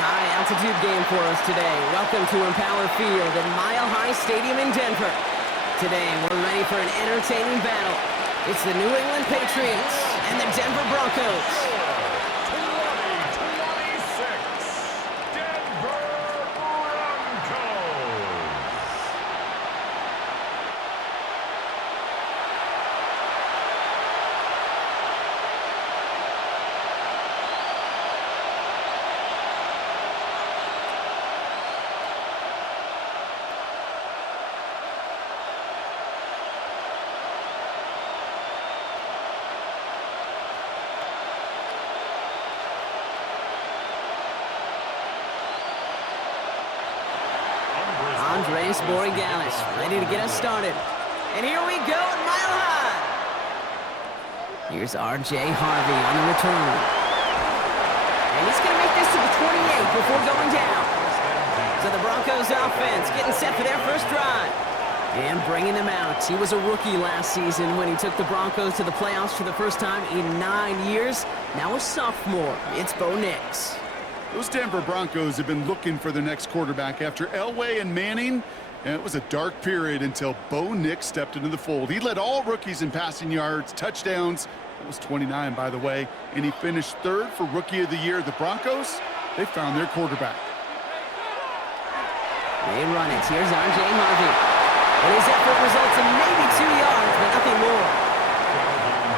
High-altitude game for us today. Welcome to Empower Field at Mile High Stadium in Denver. Today, we're ready for an entertaining battle. It's the New England Patriots and the Denver Broncos. 2026 Denver Broncos. Andres Borregales, ready to get us started. And here we go at Mile High. Here's R.J. Harvey on the return. And he's going to make this to the 28 before going down. So the Broncos offense getting set for their first drive. And bringing them out. He was a rookie last season when he took the Broncos to the playoffs for the first time in 9 years. Now a sophomore. It's Bo Nix. Those Denver Broncos have been looking for their next quarterback after Elway and Manning, and it was a dark period until Bo Nix stepped into the fold. He led all rookies in passing yards, touchdowns. That was 29, by the way, and he finished third for Rookie of the Year. The Broncos, they found their quarterback. They run it. Here's R.J. Harvey. And his effort results in maybe 2 yards, but nothing more.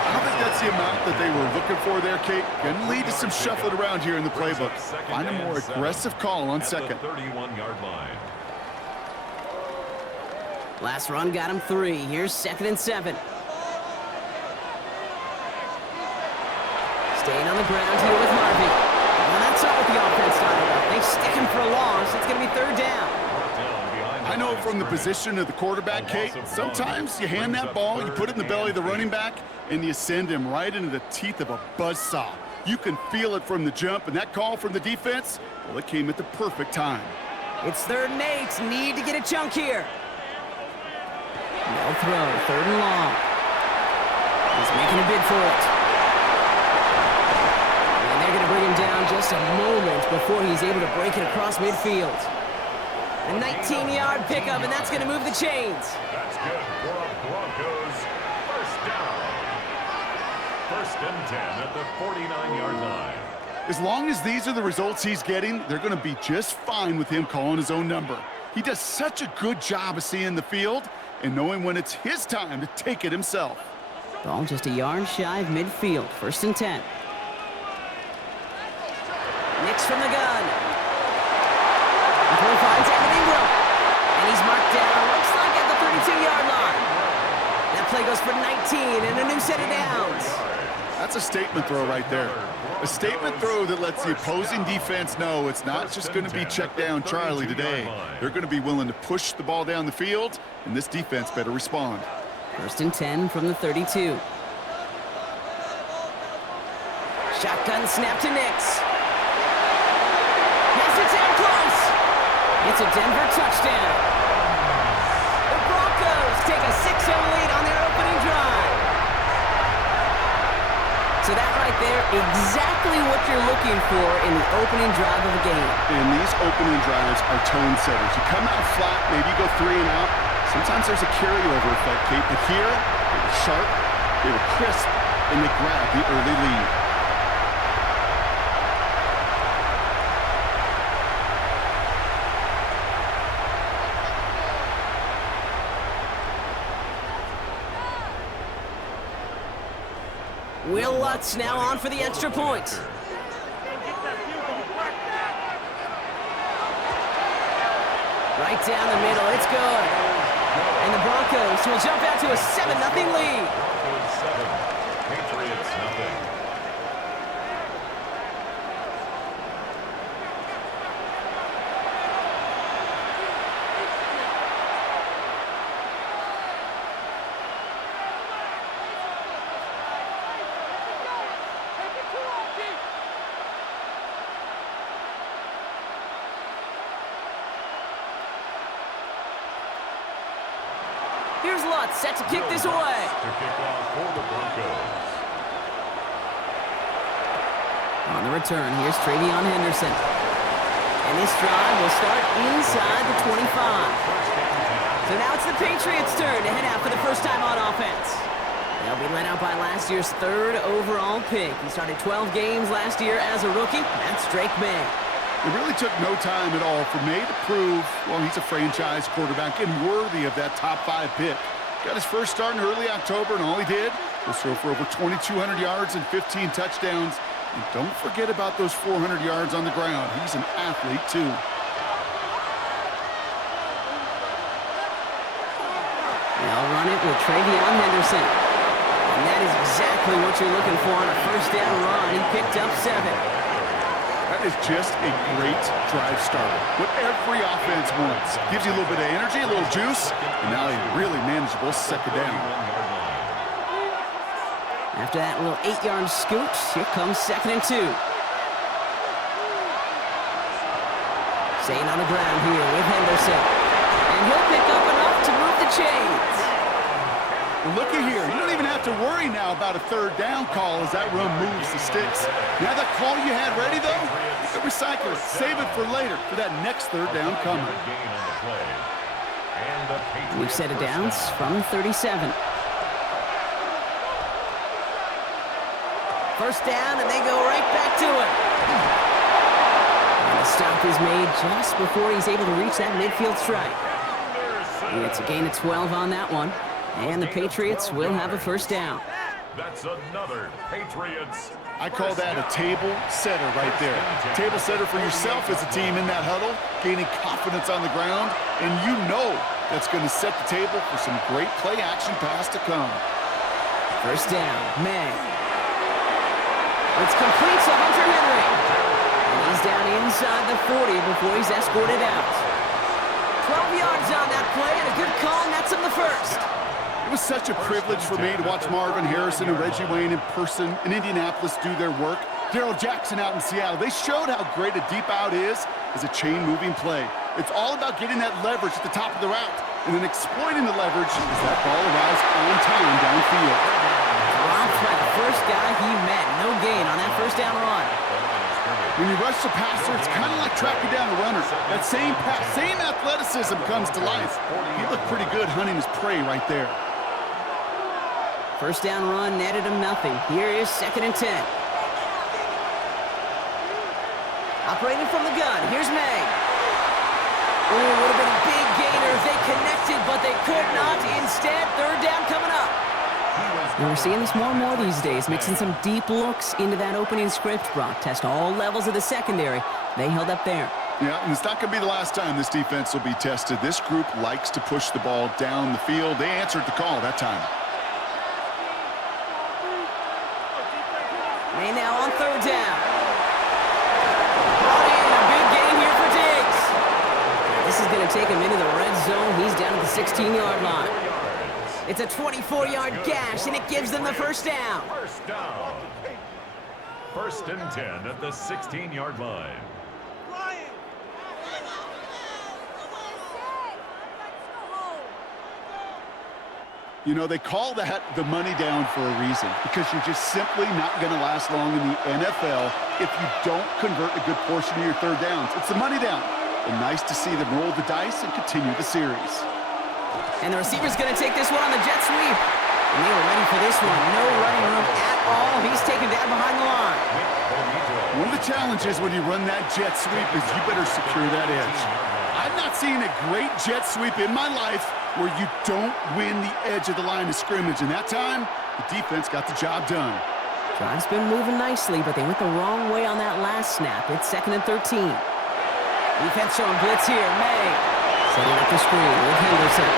I don't think that's the amount that they were looking for there, Kate. Can lead to some shuffling around here in the playbook. Find a more aggressive call on second. 31-yard line. Last run got him 3. Here's 2nd and 7. Staying on the ground here with Harvey. Well, that's not what the offense started with. They stick him for a loss. It's going to be 3rd down. I know from the position of the quarterback, Kate, sometimes you hand that ball, you put it in the belly of the running back, and you send him right into the teeth of a buzzsaw. You can feel it from the jump, and that call from the defense, well, it came at the perfect time. It's 3rd and 8. Need to get a chunk here. No throw. 3rd and long. He's making a bid for it. And they're going to bring him down just a moment before he's able to break it across midfield. A 19-yard pickup, and that's going to move the chains. That's good for the Broncos. First down. 1st and 10 at the 49-yard line. As long as these are the results he's getting, they're going to be just fine with him calling his own number. He does such a good job of seeing the field and knowing when it's his time to take it himself. Ball just a yard shy of midfield. 1st and 10. Nix from the gun. He finds Evan Ingram. And he's marked down, looks like at the 32-yard line. That play goes for 19 and a new set of downs. That's a statement throw right there. A statement throw that lets the opposing defense know it's not just going to be check down Charlie today. They're going to be willing to push the ball down the field, and this defense better respond. 1st and 10 from the 32. Shotgun snap to Nix. Yes, it's in close. It's a Denver touchdown. The Broncos take a 6-0 lead on their opening drive. So that right there, exactly what you're looking for in the opening drive of a game. And these opening drives are tone setters. You come out flat, maybe you go 3 and out. Sometimes there's a carryover effect, Kate, but here, they were sharp, they were crisp, and they grabbed the early lead. Will Lutz now on for the extra point. Right down the middle, it's good. And the Broncos will jump out to a 7-0 lead. Broncos 7, Patriots nothing. Here's Lutz set to kick this away. To kick off for the Broncos. On the return, here's Travion Henderson. And this drive will start inside the 25. So now it's the Patriots' turn to head out for the first time on offense. They'll be led out by last year's 3rd overall pick. He started 12 games last year as a rookie. That's Drake May. It really took no time at all for May to prove, well, he's a franchise quarterback and worthy of that top 5 pick. Got his first start in early October, and all he did was throw for over 2,200 yards and 15 touchdowns. And don't forget about those 400 yards on the ground. He's an athlete, too. They'll run it with Travion Henderson. And that is exactly what you're looking for on a first down run. He picked up 7. That is just a great drive starter. What every offense wants. Gives you a little bit of energy, a little juice, and now a really manageable second down. After that little 8-yard scoot, here comes 2nd and 2. Staying on the ground here with Henderson. And he'll pick up enough to move the chains. Looky here, you don't even have to worry now about a 3rd down call as that run moves the sticks. Now that call you had ready, though, you can recycle it, save it for later, for that next 3rd down coming. We've set it down from 37. First down, and they go right back to it. And the stop is made just before he's able to reach that midfield strike. It's a gain of 12 on that one. And the Patriots will have a first down. That's another Patriots. I call that a table setter right there. Table setter for yourself as a team in that huddle, gaining confidence on the ground, and you know that's going to set the table for some great play action pass to come. First down, May. It's complete to Hunter Henry. And he's down inside the 40 before he's escorted out. 12 yards on that play, and a good call, and that's him the first. It was such a privilege for me to watch Marvin Harrison and Reggie Wayne in person in Indianapolis do their work. Darrell Jackson out in Seattle. They showed how great a deep out is as a chain-moving play. It's all about getting that leverage at the top of the route and then exploiting the leverage as that ball arrives on time downfield. Dropped by the first guy he met. No gain on that first down run. When you rush the passer, it's kind of like tracking down a runner. That same pass, same athleticism comes to life. He looked pretty good hunting his prey right there. First down run netted him nothing. Here is 2nd and 10. Operating from the gun, here's May. Oh, would have been a big gainer if they connected, but they could not. Instead, 3rd down coming up. And we're seeing this more and more these days, mixing some deep looks into that opening script. Brock test all levels of the secondary. They held up there. Yeah, and it's not going to be the last time this defense will be tested. This group likes to push the ball down the field. They answered the call that time. May now on 3rd down. Brought in a big gain here for Diggs. This is going to take him into the red zone. He's down at the 16-yard line. It's a 24-yard gash, and it gives them the first down. First down. 1st and 10 at the 16-yard line. You know, they call that the money down for a reason, because you're just simply not going to last long in the NFL if you don't convert a good portion of your 3rd downs. It's the money down. And nice to see them roll the dice and continue the series. And the receiver's going to take this one on the jet sweep. And they were ready for this one. No running room at all. He's taken down behind the line. One of the challenges when you run that jet sweep is you better secure that edge. I've not seen a great jet sweep in my life where you don't win the edge of the line of scrimmage. And that time, the defense got the job done. Drive's been moving nicely, but they went the wrong way on that last snap. It's 2nd and 13. Defense showing blitz here. May setting up the screen with Henderson.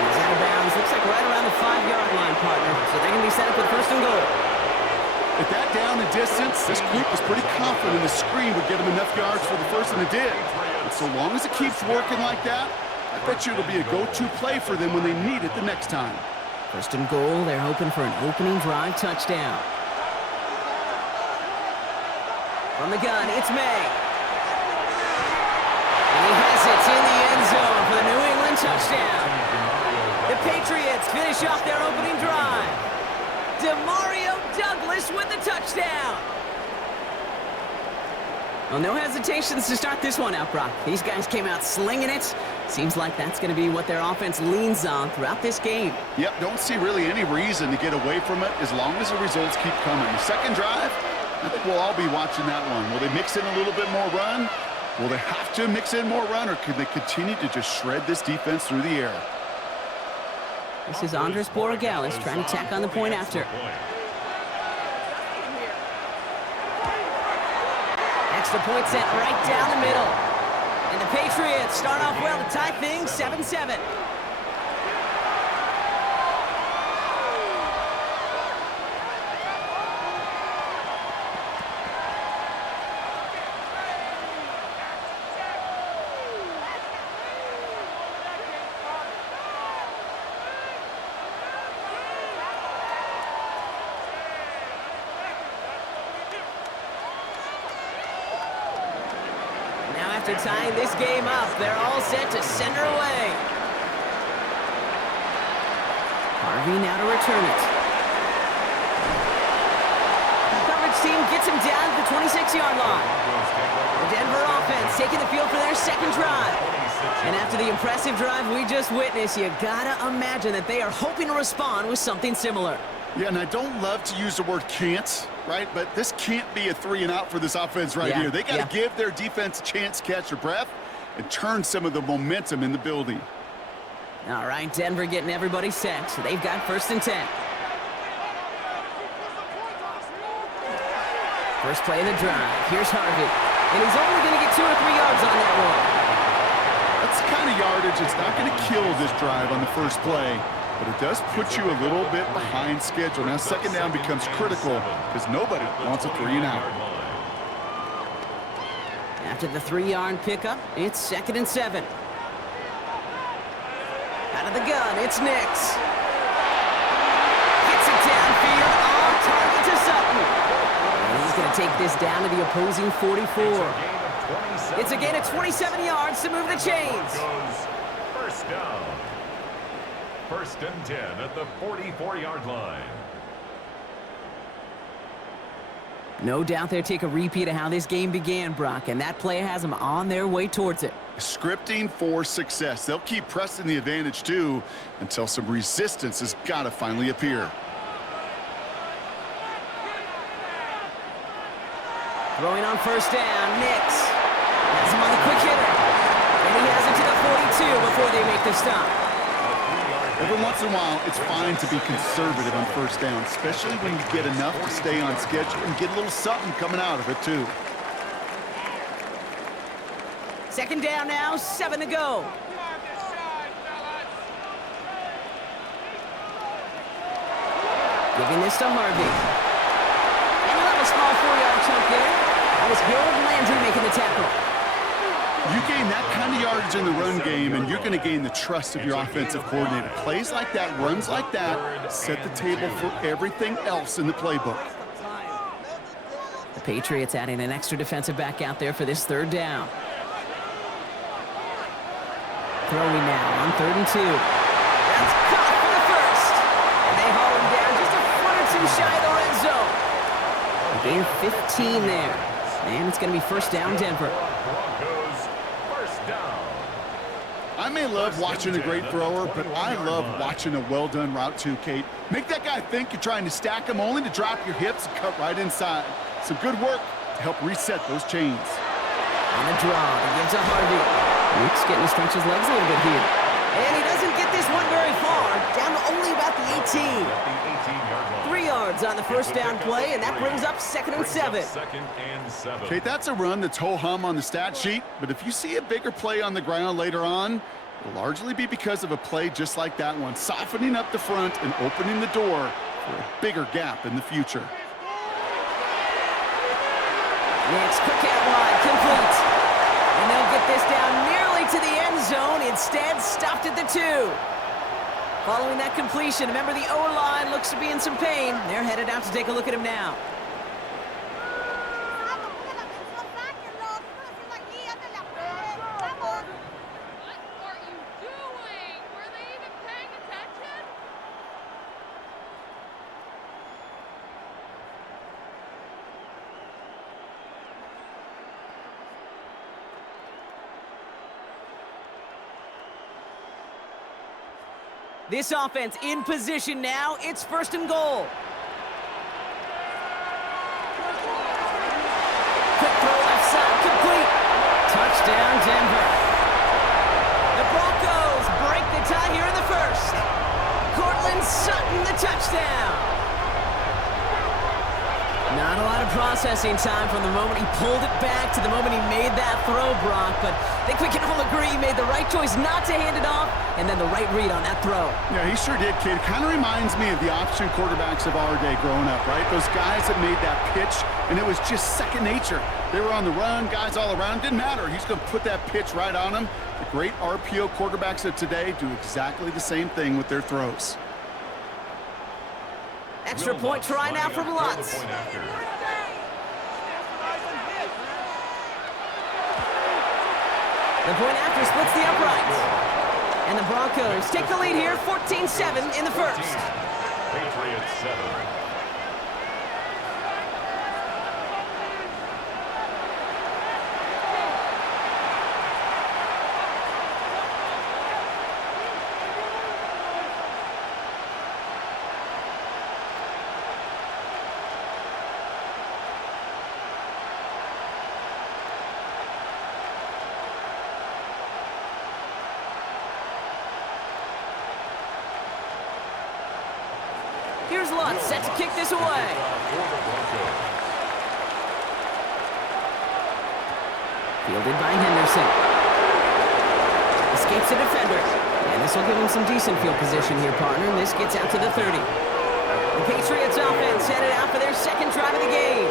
He's out of bounds. Looks like right around the 5-yard line, partner. So they're going to be set up with 1st and goal. At that down and distance, this group was pretty confident the screen would get them enough yards for the first, and it did. And so long as it keeps working like that, I bet you it'll be a go-to play for them when they need it the next time. 1st and goal. They're hoping for an opening drive touchdown. From the gun, it's May. And he has it in the end zone for the New England touchdown. The Patriots finish off their opening drive. Demario Douglas with the touchdown. Well, no hesitations to start this one out, Brock. These guys came out slinging it. Seems like that's going to be what their offense leans on throughout this game. Yep, don't see really any reason to get away from it as long as the results keep coming. The second drive, I think we'll all be watching that one. Will they mix in a little bit more run? Will they have to mix in more run, or could they continue to just shred this defense through the air? This is Andres Borregales trying to tack on the point after. Extra point sent right down the middle. And the Patriots start off well to tie things 7-7. After tying this game up, they're all set to send her away. Harvey now to return it. The coverage team gets him down to the 26-yard line. The Denver offense taking the field for their second drive. And after the impressive drive we just witnessed, you gotta imagine that they are hoping to respond with something similar. Yeah, and I don't love to use the word can't, right? But this can't be a 3-and-out for this offense right here. They got to give their defense a chance to catch their breath and turn some of the momentum in the building. All right, Denver getting everybody set. So they've got 1st and 10. First play of the drive. Here's Harvey. And he's only going to get 2 or 3 yards on that one. That's the kind of yardage that's not going to kill this drive on the first play. But it does put you a little bit behind schedule. Now, second down becomes critical because nobody wants a 3-and-out. After the 3-yard pickup, it's 2nd and 7. Out of the gun, it's Nix. Gets it downfield, on target to Sutton. And he's going to take this down to the opposing 44. It's a gain of 27 yards to move the chains. First down. 1st and 10 at the 44-yard line. No doubt they'll take a repeat of how this game began, Brock, and that play has them on their way towards it. Scripting for success. They'll keep pressing the advantage, too, until some resistance has got to finally appear. Throwing on 1st down, Nix. Has him on the quick hitter. And he has it to the 42 before they make the stop. Every once in a while, it's fine to be conservative on 1st down, especially when you get enough to stay on schedule and get a little something coming out of it, too. 2nd down now, 7 to go. Giving this to Harvey. And we'll have a small 4-yard chunk there. That was Harold Landry making the tackle. You gain that kind of yardage in the run game, and you're going to gain the trust of your offensive coordinator. Plays like that, runs like that, set the table for everything else in the playbook. The Patriots adding an extra defensive back out there for this 3rd down. Throwing now on 3rd and 2. That's caught for the 1st. And they haul him down just a foot or 2 shy of the red zone. A gain of 15 there. And it's going to be 1st down, Denver. I may love watching a great thrower, but I love watching a well-done route too, Kate. Make that guy think you're trying to stack him only to drop your hips and cut right inside. Some good work to help reset those chains. On a draw, he gives to Harvey. Nick's getting to stretch his legs a little bit here. And he doesn't get this one very far, down to only about the 18. 3 yards on the 1st down play, and that brings up 2nd and 7. Kate, that's a run that's ho-hum on the stat sheet, but if you see a bigger play on the ground later on, it'll largely be because of a play just like that one, softening up the front and opening the door for a bigger gap in the future. Next, quick out wide, complete. And they'll get this down nearly to the end zone, instead stopped at the 2. Following that completion, remember the O-line looks to be in some pain. They're headed out to take a look at him now. This offense in position now. It's 1st and goal. Quick throw left side, complete. Touchdown, Denver. The Broncos break the tie here in the 1st. Cortland Sutton, the touchdown. Not a lot of processing time from the moment he pulled it back to the moment he made that throw, Brock. But I think we can all agree he made the right choice not to hand it off, and then the right read on that throw. Yeah, he sure did, kid. Kind of reminds me of the option quarterbacks of our day growing up, right? Those guys that made that pitch, and it was just second nature. They were on the run, guys all around. Didn't matter. He's going to put that pitch right on them. The great RPO quarterbacks of today do exactly the same thing with their throws. Extra point try now from Lutz. The point after splits the uprights. And the Broncos take the lead here, 14-7 in the 1st. Patriots 7. Here's Lutz, set to kick this away. Fielded by Henderson. Escapes the defender. And this will give him some decent field position here, partner. And this gets out to the 30. The Patriots offense headed out for their 2nd drive of the game.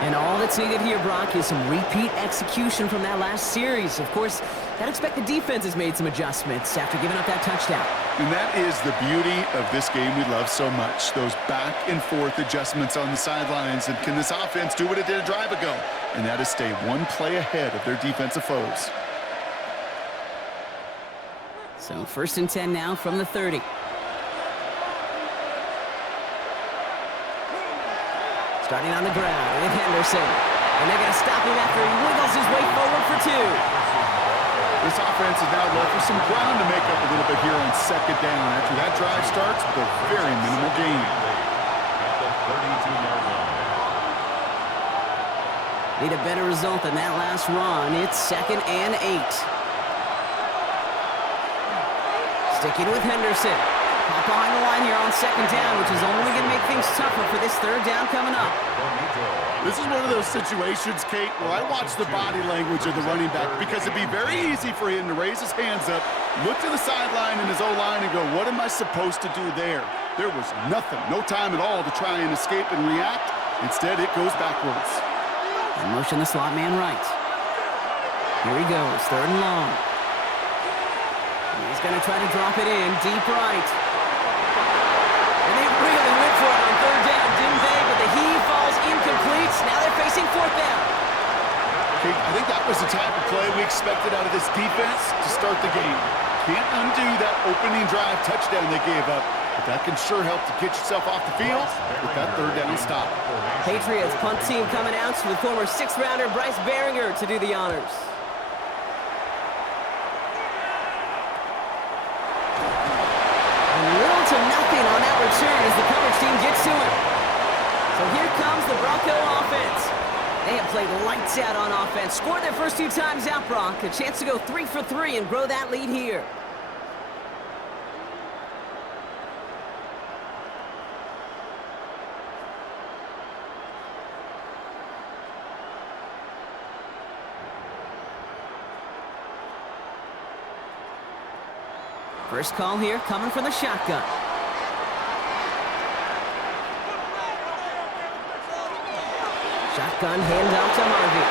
And all that's needed here, Brock, is some repeat execution from that last series. Of course, I'd expect the defense has made some adjustments after giving up that touchdown. And that is the beauty of this game we love so much. Those back and forth adjustments on the sidelines. And can this offense do what it did a drive ago? And that is stay one play ahead of their defensive foes. So 1st and 10 now from the 30. Starting on the ground with Henderson. And they're going to stop him after he wiggles his way forward for 2. This offense is now left with some ground to make up a little bit here on 2nd down after that drive starts with a very minimal gain. At the 32-yard line. Need a better result than that last run. It's 2nd and 8. Sticking with Henderson. Pop behind the line here on 2nd down, which is only going to make things tougher for this 3rd down coming up. This is one of those situations, Kate, where I watch the body language of the running back because it'd be very easy for him to raise his hands up, look to the sideline in his O-line and go, what am I supposed to do there? There was nothing, no time at all to try and escape and react. Instead, it goes backwards. And motion the slot man right. Here he goes, 3rd and long. He's going to try to drop it in, deep right. And they really went for it on 3rd down, didn't they? But the heave falls incomplete. Now they're facing 4th down. Okay, I think that was the type of play we expected out of this defense to start the game. Can't undo that opening drive touchdown they gave up, but that can sure help to get yourself off the field with that 3rd down stop. Patriots punt team coming out with former 6th-rounder Bryce Behringer to do the honors. Little to nothing on that return as the coverage team gets to him. So here comes the Bronco offense. They have played lights out on offense. Scored their first 2 times out, Brock. A chance to go 3 for 3 and grow that lead here. First call here coming from the shotgun. Shotgun handoff to Harvey.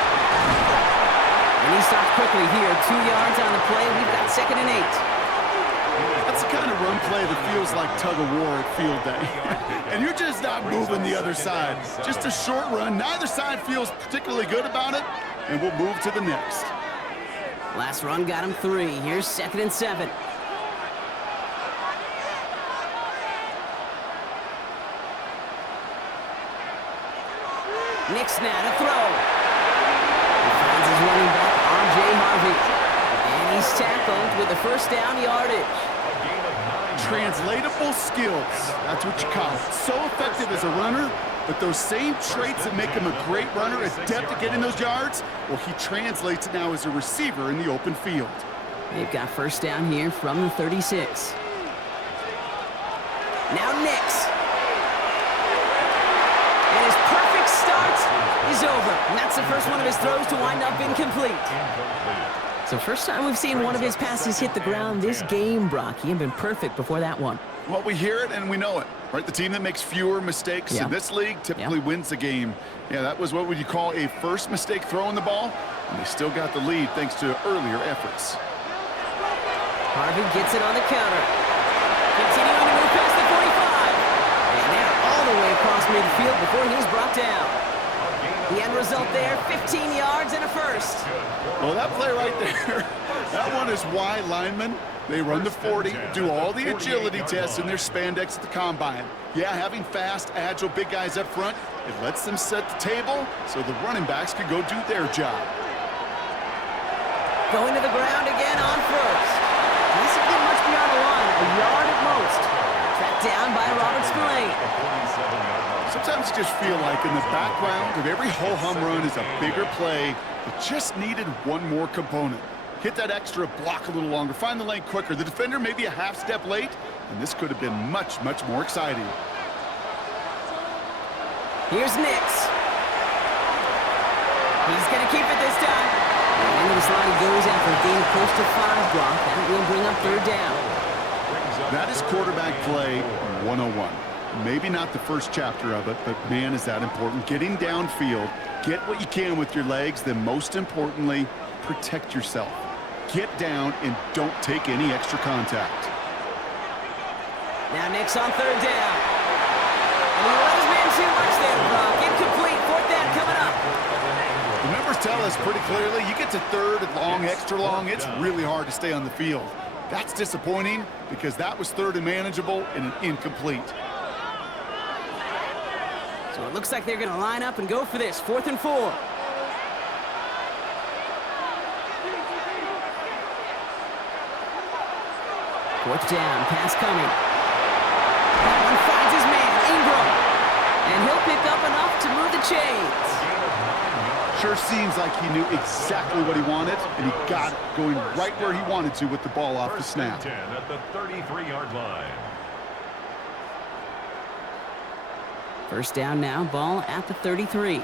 And he stopped quickly here. 2 yards on the play. We've got 2nd and 8. That's the kind of run play that feels like tug-of-war at field day. And you're just not moving the other side. Just a short run. Neither side feels particularly good about it. And we'll move to the next. Last run got him 3. Here's 2nd and 7. Nick Snap to throw. He finds his running back, R.J. Harvey. And he's tackled with the 1st down yardage. Untranslatable skills. That's what you call it. So effective as a runner, but those same traits that make him a great runner, adept at getting those yards, well, he translates it now as a receiver in the open field. They've got first down here from the 36. Now Nix. And his perfect start is over. And that's the first one of his throws to wind up incomplete. So first time we've seen one of his passes hit the ground this game, Brock. He had been perfect before that one. Well, we hear it and we know it, right? The team that makes fewer mistakes in this league typically wins the game. Yeah, that was what would you call a first mistake throwing the ball, and they still got the lead thanks to earlier efforts. Harvey gets it on the counter. Continuing to move past the 45. And they're all the way across midfield before he's brought down. The end result there, 15 yards and a first. Well, that play right there, that one is why linemen, they run the 40, do all the agility tests in their spandex at the combine. Yeah, having fast, agile, big guys up front, it lets them set the table so the running backs can go do their job. Going to the ground again on first. This has been much beyond the line, a yard at most. Tracked down by Robert Spillane. Sometimes you just feel like in the background of every ho-hum run is a bigger play that just needed one more component. Hit that extra block a little longer, find the lane quicker. The defender may be a half step late, and this could have been much, much more exciting. Here's Nix. He's going to keep it this time. Into the slot he goes after a gain close to 5 block. That will bring up third down. That is quarterback play 101. Maybe not the first chapter of it, but man, is that important. Getting downfield, get what you can with your legs, then most importantly, protect yourself. Get down and don't take any extra contact. Now Nix on third down. And he let his man too much there, Brock. Incomplete, fourth down coming up. The numbers tell us pretty clearly, you get to third and long, extra long, it's really hard to stay on the field. That's disappointing because that was third and manageable and an incomplete. So it looks like they're going to line up and go for this, 4th and 4. Fourth down, pass coming. That one finds his man, Ingram. And he'll pick up enough to move the chains. Sure seems like he knew exactly what he wanted, and he got it going right where he wanted to with the ball off the snap. 10 at the 33-yard line. First down now, ball at the 33.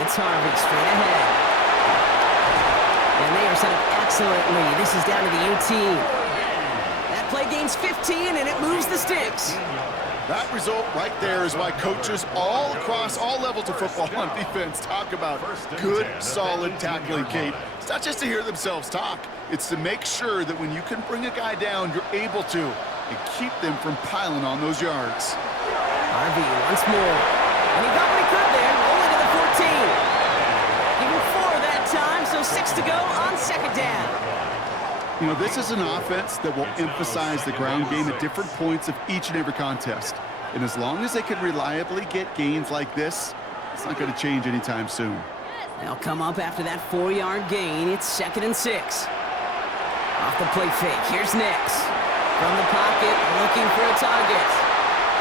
It's Harvey straight ahead. And they are set up excellently. This is down to the 18. That play gains 15, and it moves the sticks. That result right there is why coaches all across all levels of football on defense talk about good, solid tackling, Kate. It's not just to hear themselves talk. It's to make sure that when you can bring a guy down, you're able to, and keep them from piling on those yards. Harvey once more. And he got what he could there, rolling to the 14. Even 4 that time, so 6 to go on second down. You know, this is an offense that will emphasize the ground game at different points of each and every contest. And as long as they can reliably get gains like this, it's not going to change anytime soon. They'll come up after that 4-yard gain. It's 2nd and 6. Off the play fake, here's Nix. From the pocket, looking for a target.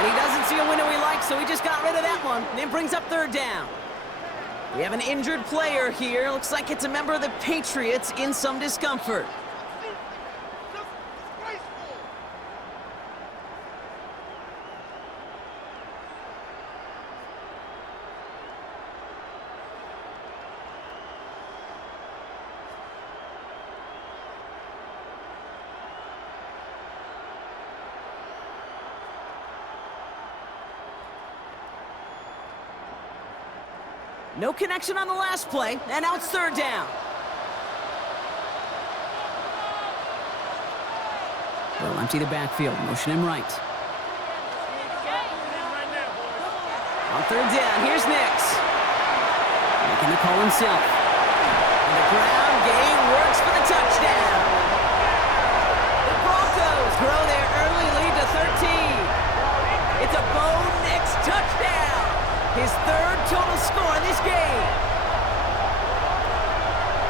And he doesn't see a window he likes, so he just got rid of that one. And it brings up third down. We have an injured player here. Looks like it's a member of the Patriots in some discomfort. No connection on the last play, and now it's third down. They'll empty the backfield, motion him right. On third down, here's Nix. Making the call himself. And the ground game works for the touchdown. The Broncos grow their early lead to 13. It's a Bo Nix touchdown. His 3rd total score in this game.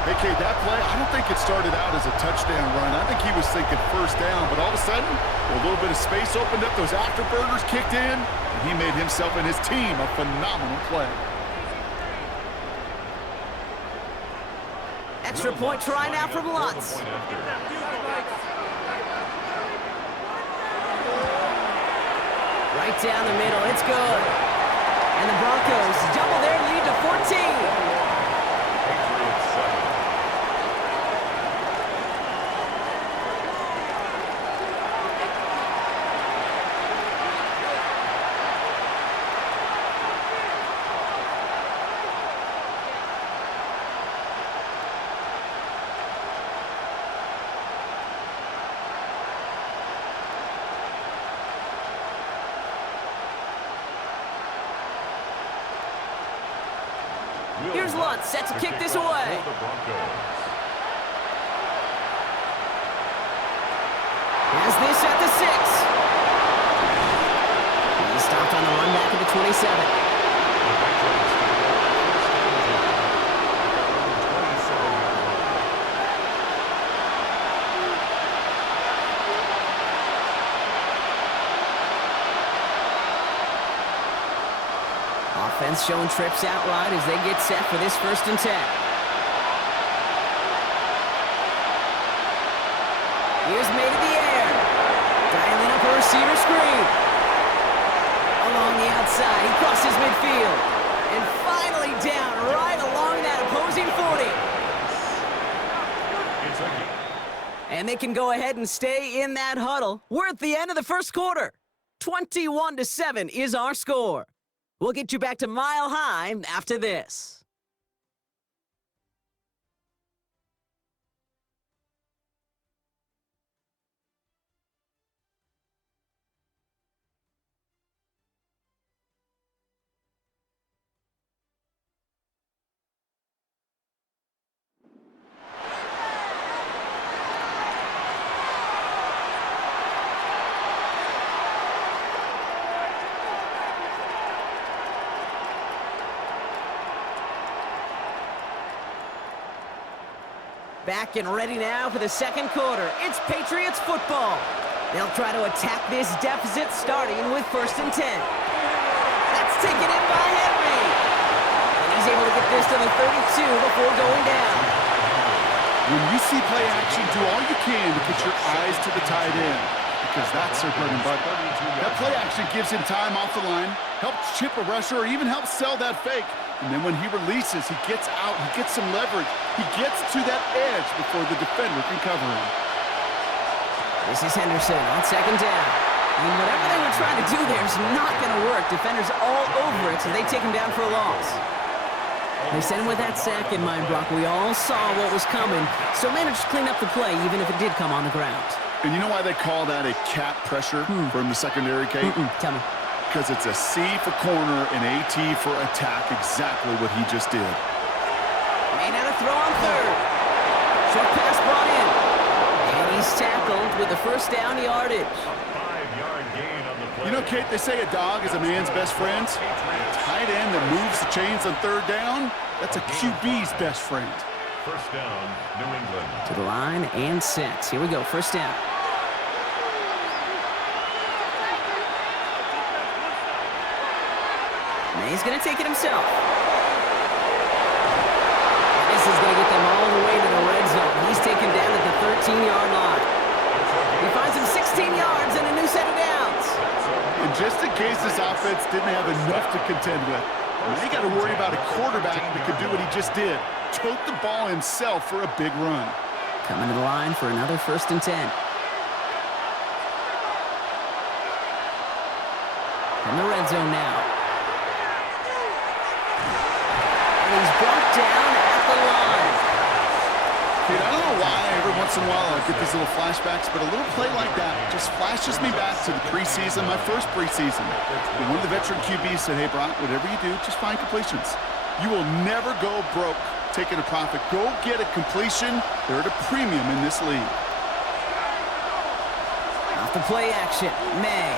Hey, Hey, Kate, that play, I don't think it started out as a touchdown run. I think he was thinking first down, but all of a sudden, a little bit of space opened up, those afterburners kicked in, and he made himself and his team a phenomenal play. Extra point try now from Lutz. Right down the middle, it's good. And the Broncos double their lead to 14. Patriots 7. Here's Lutz, set to kick this away. Has this at the 6. He stopped on the run back at the 27. Offense showing trips out wide as they get set for this 1st and 10. Here's made in the air. Dialing up a receiver screen. Along the outside, he crosses midfield. And finally down right along that opposing 40. And they can go ahead and stay in that huddle. We're at the end of the 1st quarter. 21-7 is our score. We'll get you back to Mile High after this. Back and ready now for the 2nd quarter. It's Patriots football. They'll try to attack this deficit starting with 1st and 10. That's taken in by Henry. And he's able to get this to the 32 before going down. When you see play action, do all you can to put your eyes to the tight end, because that's their bread and butter. That play action gives him time off the line, helps chip a rusher, or even helps sell that fake. And then when he releases, he gets out, he gets some leverage. He gets to that edge before the defender can cover him. This is Henderson on 2nd down. And whatever they were trying to do there is not going to work. Defenders all over it, so they take him down for a loss. They sent him with that sack in mind, Brock. We all saw what was coming, so managed to clean up the play, even if it did come on the ground. And you know why they call that a cap pressure from the secondary, Kate? Tell me. Because it's a C for corner and AT for attack, exactly what he just did. Made out a throw on 3rd. Short pass brought in. And he's tackled with the 1st down yardage. 5-yard gain on the play. You know, Kate, they say a dog is a man's best friend. A tight end that moves the chains on 3rd down, that's a QB's best friend. 1st down, New England. To the line and set. Here we go, 1st down. He's going to take it himself. And this is going to get them all the way to the red zone. He's taken down at the 13-yard line. He finds him 16 yards and a new set of downs. And just in case this offense didn't have enough to contend with, they got to worry about a quarterback that could do what he just did. Tote the ball himself for a big run. Coming to the line for another 1st and 10. From the red zone now. He's brought down at the line. Kid, I don't know why every once in a while I get these little flashbacks, but a little play like that just flashes me back to the preseason, my first preseason. And one of the veteran QBs said, hey, Brock, whatever you do, just find completions. You will never go broke taking a profit. Go get a completion. They're at a premium in this league. Off the play action, May.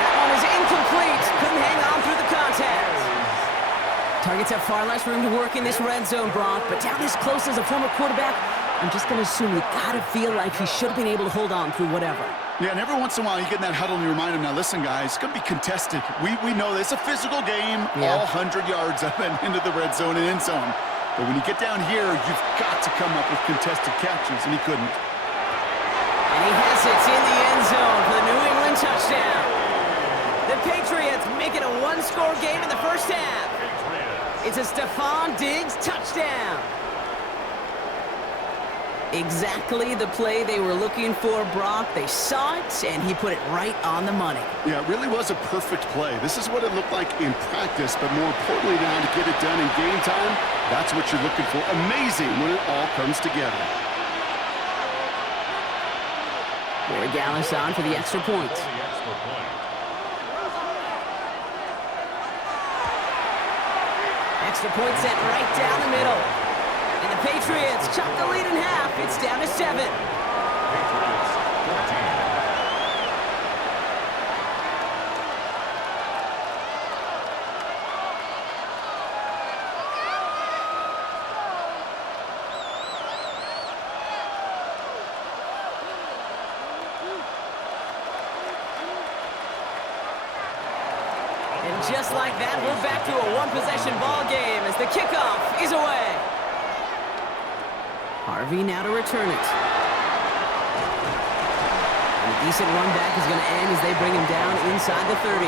That one is incomplete. Couldn't hang on through the contact. Targets have far less room to work in this red zone, Brock, but down this close as a former quarterback, I'm just going to assume you got to feel like he should have been able to hold on through whatever. Yeah, and every once in a while you get in that huddle and you remind him, now listen, guys, it's going to be contested. We know this. It's a physical game, all 100 yards up and into the red zone and end zone. But when you get down here, you've got to come up with contested catches, and he couldn't. And he has it in the end zone for the New England touchdown. The Patriots make it a one-score game in the first half. It's a Stephon Diggs touchdown. Exactly the play they were looking for, Brock. They saw it, and he put it right on the money. Yeah, it really was a perfect play. This is what it looked like in practice, but more importantly now to get it done in game time, that's what you're looking for. Amazing when it all comes together. Boy Gallis on for the extra point. Extra point set right down the middle. And the Patriots chop the lead in half. It's down to 7. Patriots 14. And just like that, we're back to a one-possession ball game as the kickoff is away. Harvey now to return it. And a decent run back is going to end as they bring him down inside the 30.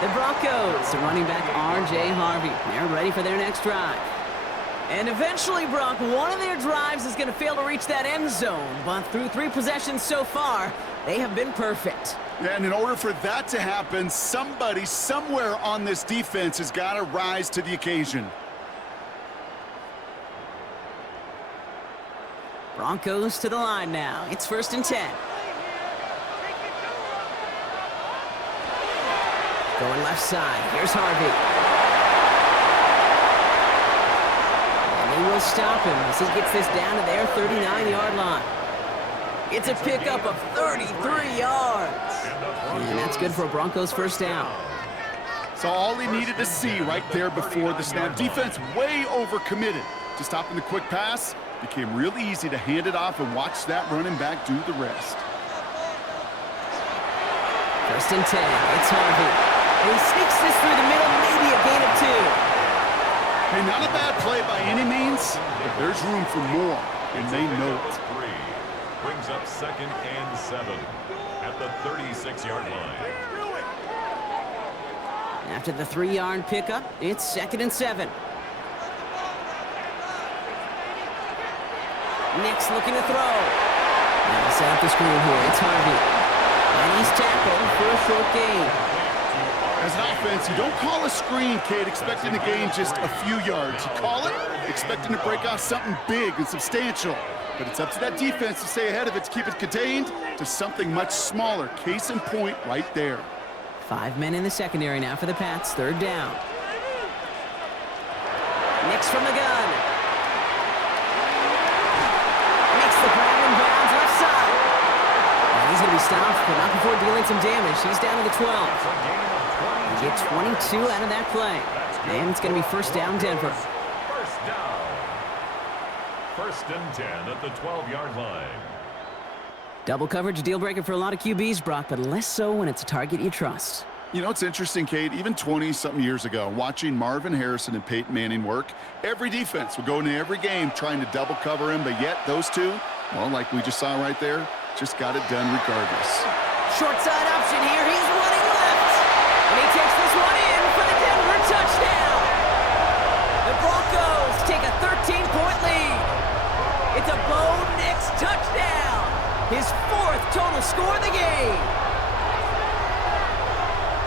The Broncos, the running back R.J. Harvey. They're ready for their next drive. And eventually, Brock, one of their drives is going to fail to reach that end zone. But through 3 possessions so far, they have been perfect. Yeah, and in order for that to happen, somebody somewhere on this defense has got to rise to the occasion. Broncos to the line now. It's 1st and 10. Going left side. Here's Harvey. And they will stop him as he gets this down to their 39-yard line. It's a pickup of 33 yards. And that's good for a Broncos first down. So all he needed to see right there before the snap. Defense way overcommitted to stopping the quick pass. Became really easy to hand it off and watch that running back do the rest. 1st and 10. It's Harvey. And he sneaks this through the middle, maybe a gain of 2. Hey, not a bad play by any means, but there's room for more, and they know it. Brings up 2nd and 7 at the 36-yard line. After the 3-yard pickup, it's 2nd and 7. Nick's looking to throw. Now set up the screen here. It's Harvey. And he's tackled for a short gain. As an offense, you don't call a screen, Kate, expecting to gain just a few yards. You call it expecting to break off something big and substantial. But it's up to that defense to stay ahead of it, to keep it contained to something much smaller. Case in point right there. 5 men in the secondary now for the Pats. 3rd down. Nick's from the gun. Makes the grab in bounds left side. And he's going to be stopped, but not before dealing some damage. He's down to the 12. You get 22 out of that play. And it's going to be 1st down, Denver. 1st and 10 at the 12-yard line. Double coverage, deal breaker for a lot of QBs, Brock, but less so when it's a target you trust. You know, it's interesting, Kate, even 20-something years ago, watching Marvin Harrison and Peyton Manning work, every defense would go into every game trying to double cover him, but yet those two, well, like we just saw right there, just got it done regardless. Short side option here. He's running left. And he takes this one in for the Denver touchdown. The Broncos take a 13-point lead. It's a Bo Nix touchdown. His 4th total score of the game.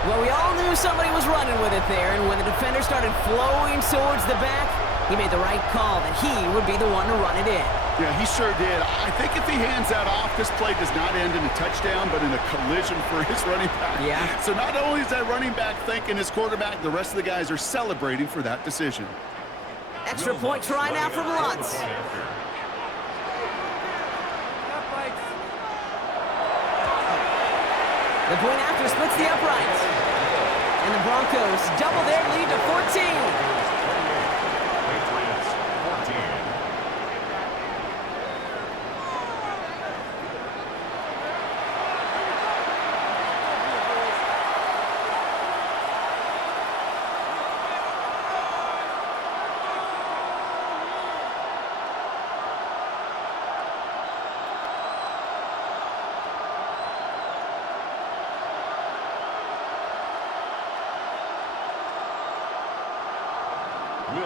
Well, we all knew somebody was running with it there, and when the defender started flowing towards the back, he made the right call that he would be the one to run it in. Yeah, he sure did. I think if he hands that off, this play does not end in a touchdown, but in a collision for his running back. Yeah. So not only is that running back thanking his quarterback, the rest of the guys are celebrating for that decision. Extra point try now from Lutz. The point after splits the uprights. And the Broncos double their lead to 14.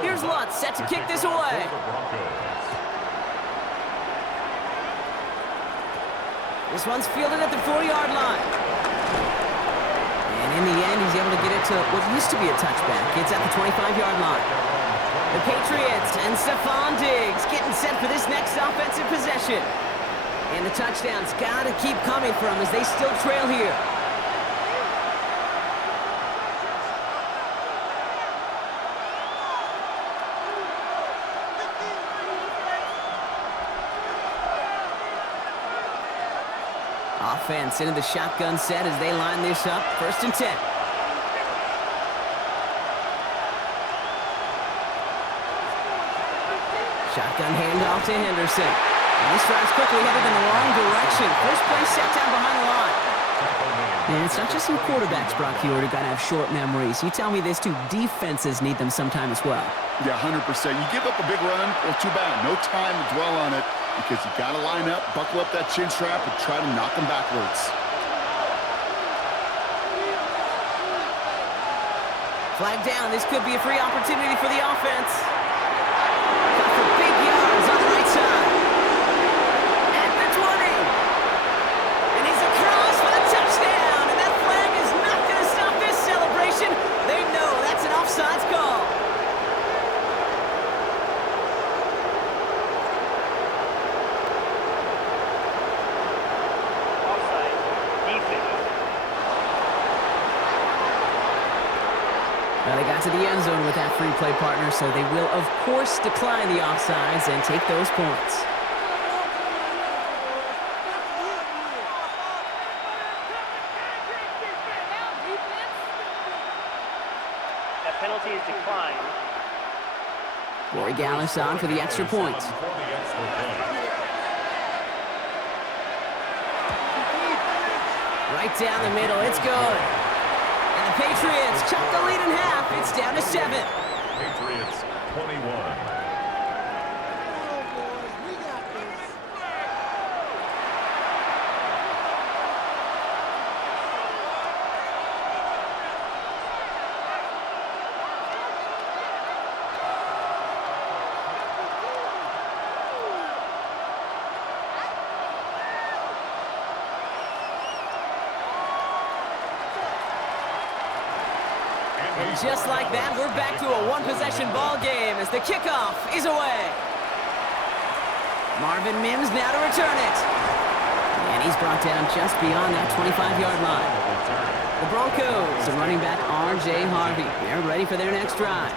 Here's Lutz set to kick this away. This one's fielded at the 4-yard line. And in the end, he's able to get it to what used to be a touchback. It's at the 25-yard line. The Patriots and Stephon Diggs getting set for this next offensive possession. And the touchdown's got to keep coming for them as they still trail here. Offense into the shotgun set as they line this up. 1st and 10. Shotgun handoff to Henderson. And this drive's quickly headed in the wrong direction. First play set down behind the line. And it's not just some quarterbacks, Brock Hewitt, who got to have short memories. You tell me this too, defenses need them sometime as well. Yeah, 100%. You give up a big run, well, too bad. No time to dwell on it because you got to line up, buckle up that chin strap, and try to knock them backwards. Flag down. This could be a free opportunity for the offense. Got for big yards on the right side. At the 20. And he's across for the touchdown. And that flag is not going to stop this celebration. They know that's an offsides call. Well, they got to the end zone with that free play partner, so they will, of course, decline the offsides and take those points. That penalty is declined. Roy Gallis on for the extra point. Right down the middle, it's good. And the Patriots cut the lead in half. It's down to 7. Patriots 21. And just like that, we're back to a one-possession ball game as the kickoff is away. Marvin Mims now to return it. And he's brought down just beyond that 25-yard line. The Broncos are running back R.J. Harvey. They're ready for their next drive.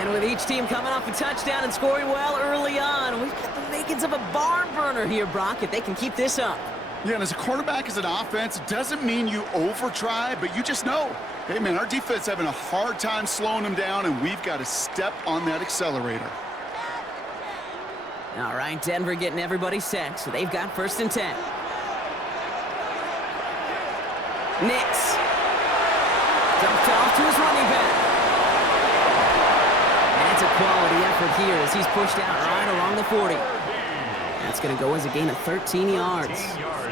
And with each team coming off a touchdown and scoring well early on, we've got the makings of a barn burner here, Brock, if they can keep this up. Yeah, and as a quarterback, as an offense, it doesn't mean you over-try, but you just know, hey, man, our defense having a hard time slowing them down, and we've got to step on that accelerator. All right, Denver getting everybody set, so they've got 1st and 10. Nix. Dumped off to his running back. And it's a quality effort here as he's pushed out right along the 40. That's going to go as a gain of 13 yards.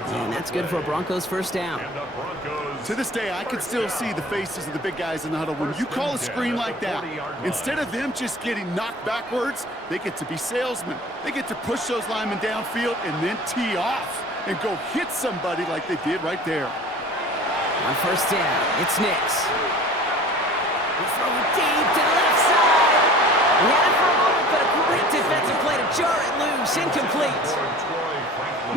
And that's good for a Broncos 1st down. To this day, I can still see the faces of the big guys in the huddle. When you call a screen like that, instead of them just getting knocked backwards, they get to be salesmen. They get to push those linemen downfield and then tee off and go hit somebody like they did right there. On 1st down, it's Nix. He's throwing deep to the left side. He had it for a moment, but a great defensive play to jar it loose. Incomplete.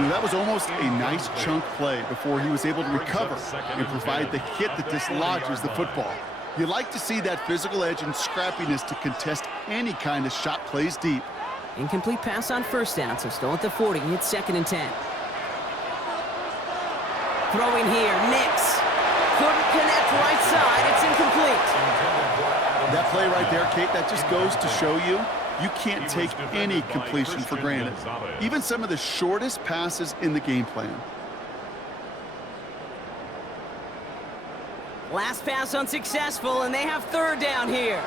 That was almost a nice chunk play before he was able to recover and provide the hit that dislodges the football. You like to see that physical edge and scrappiness to contest any kind of shot plays deep. Incomplete pass on 1st down, so still at the 40. It's 2nd and 10. Throwing here, Nix. Couldn't connect right side. It's incomplete. That play right there, Kate, that just goes to show you can't take any completion for granted. Even some of the shortest passes in the game plan. Last pass unsuccessful, and they have 3rd down here.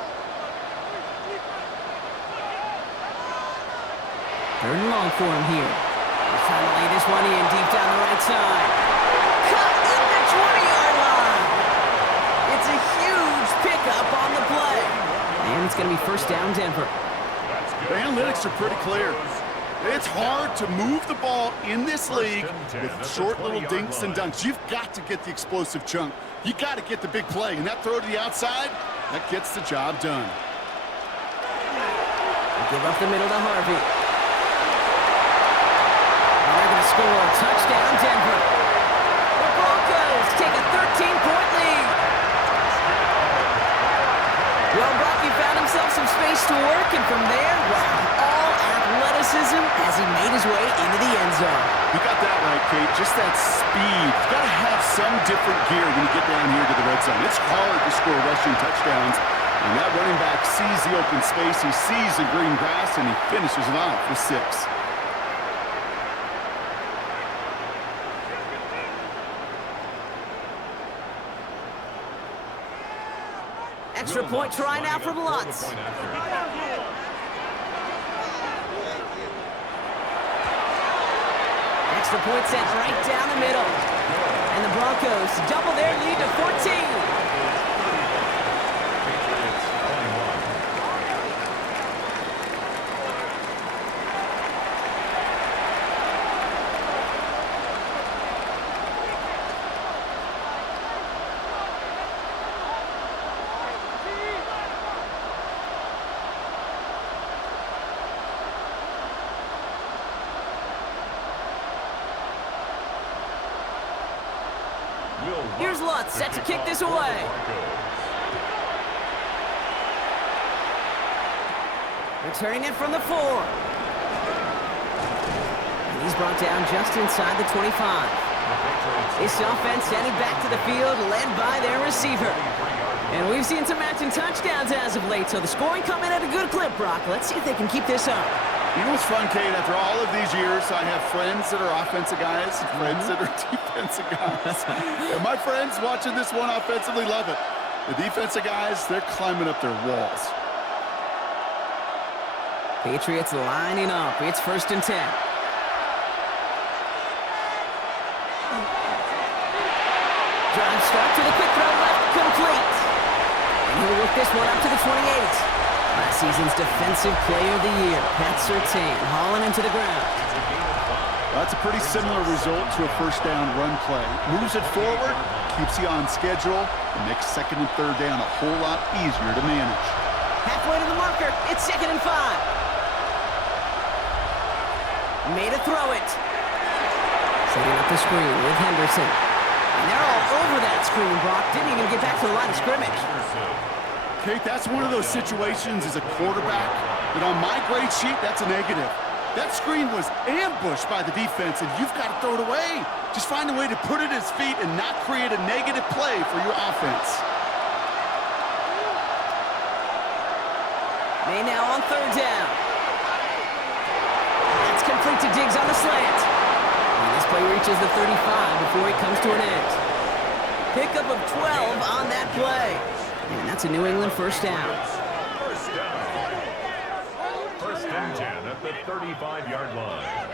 3rd and long for him here. He's trying to lay this one in deep down the right side. Cut in the 20-yard line. It's a huge pickup on the play. And and it's going to be first down Denver. The analytics are pretty clear. It's hard to move the ball in this league with short little dinks and dunks. You've got to get the explosive chunk. You got to get the big play, and that throw to the outside, that gets the job done. Give up the middle to Harvey. And they're going to score a touchdown, Denver. The Broncos take a 13-point lead. Well, Brocky found himself some space to work, and from there, wow, all athleticism as he made his way into the end zone. You got that right, Kate. Just that speed. You've got to have some different gear when you get down here to the red zone. It's hard to score rushing touchdowns. And that running back sees the open space, he sees the green grass, and he finishes it off with 6. Extra point try now from Lutz. Extra point sent right down the middle. And the Broncos double their lead to 14. Here's Lutz, set to kick this away. Returning it from the 4. And he's brought down just inside the 25. This offense sending back to the field, led by their receiver. And we've seen some matching touchdowns as of late, so the scoring coming at a good clip, Brock. Let's see if they can keep this up. You know what's fun, Kate? After all of these years, I have friends that are offensive guys and friends that are defensive guys. And my friends watching this one offensively love it. The defensive guys, they're climbing up their walls. Patriots lining up. It's first and 10. Drive start to the quick throw left, complete. And he'll work this one up to the 28. Last season's Defensive Player of the Year, Pat Surtain, hauling him to the ground. That's a pretty similar result to a first down run play. Moves it forward, keeps you on schedule, and makes second and third down a whole lot easier to manage. Halfway to the marker, it's second and 5. Made a throw it. Setting up the screen with Henderson. And they're all over that screen, Brock. Didn't even get back to the line of scrimmage. Kate, that's one of those situations as a quarterback that on my grade sheet, that's a negative. That screen was ambushed by the defense, and you've got to throw it away. Just find a way to put it at his feet and not create a negative play for your offense. May now on third down. That's complete to Diggs on the slant. And this play reaches the 35 before he comes to an end. Pickup of 12 on that play. And that's a New England first down. First down. First and 10 at the 35-yard line.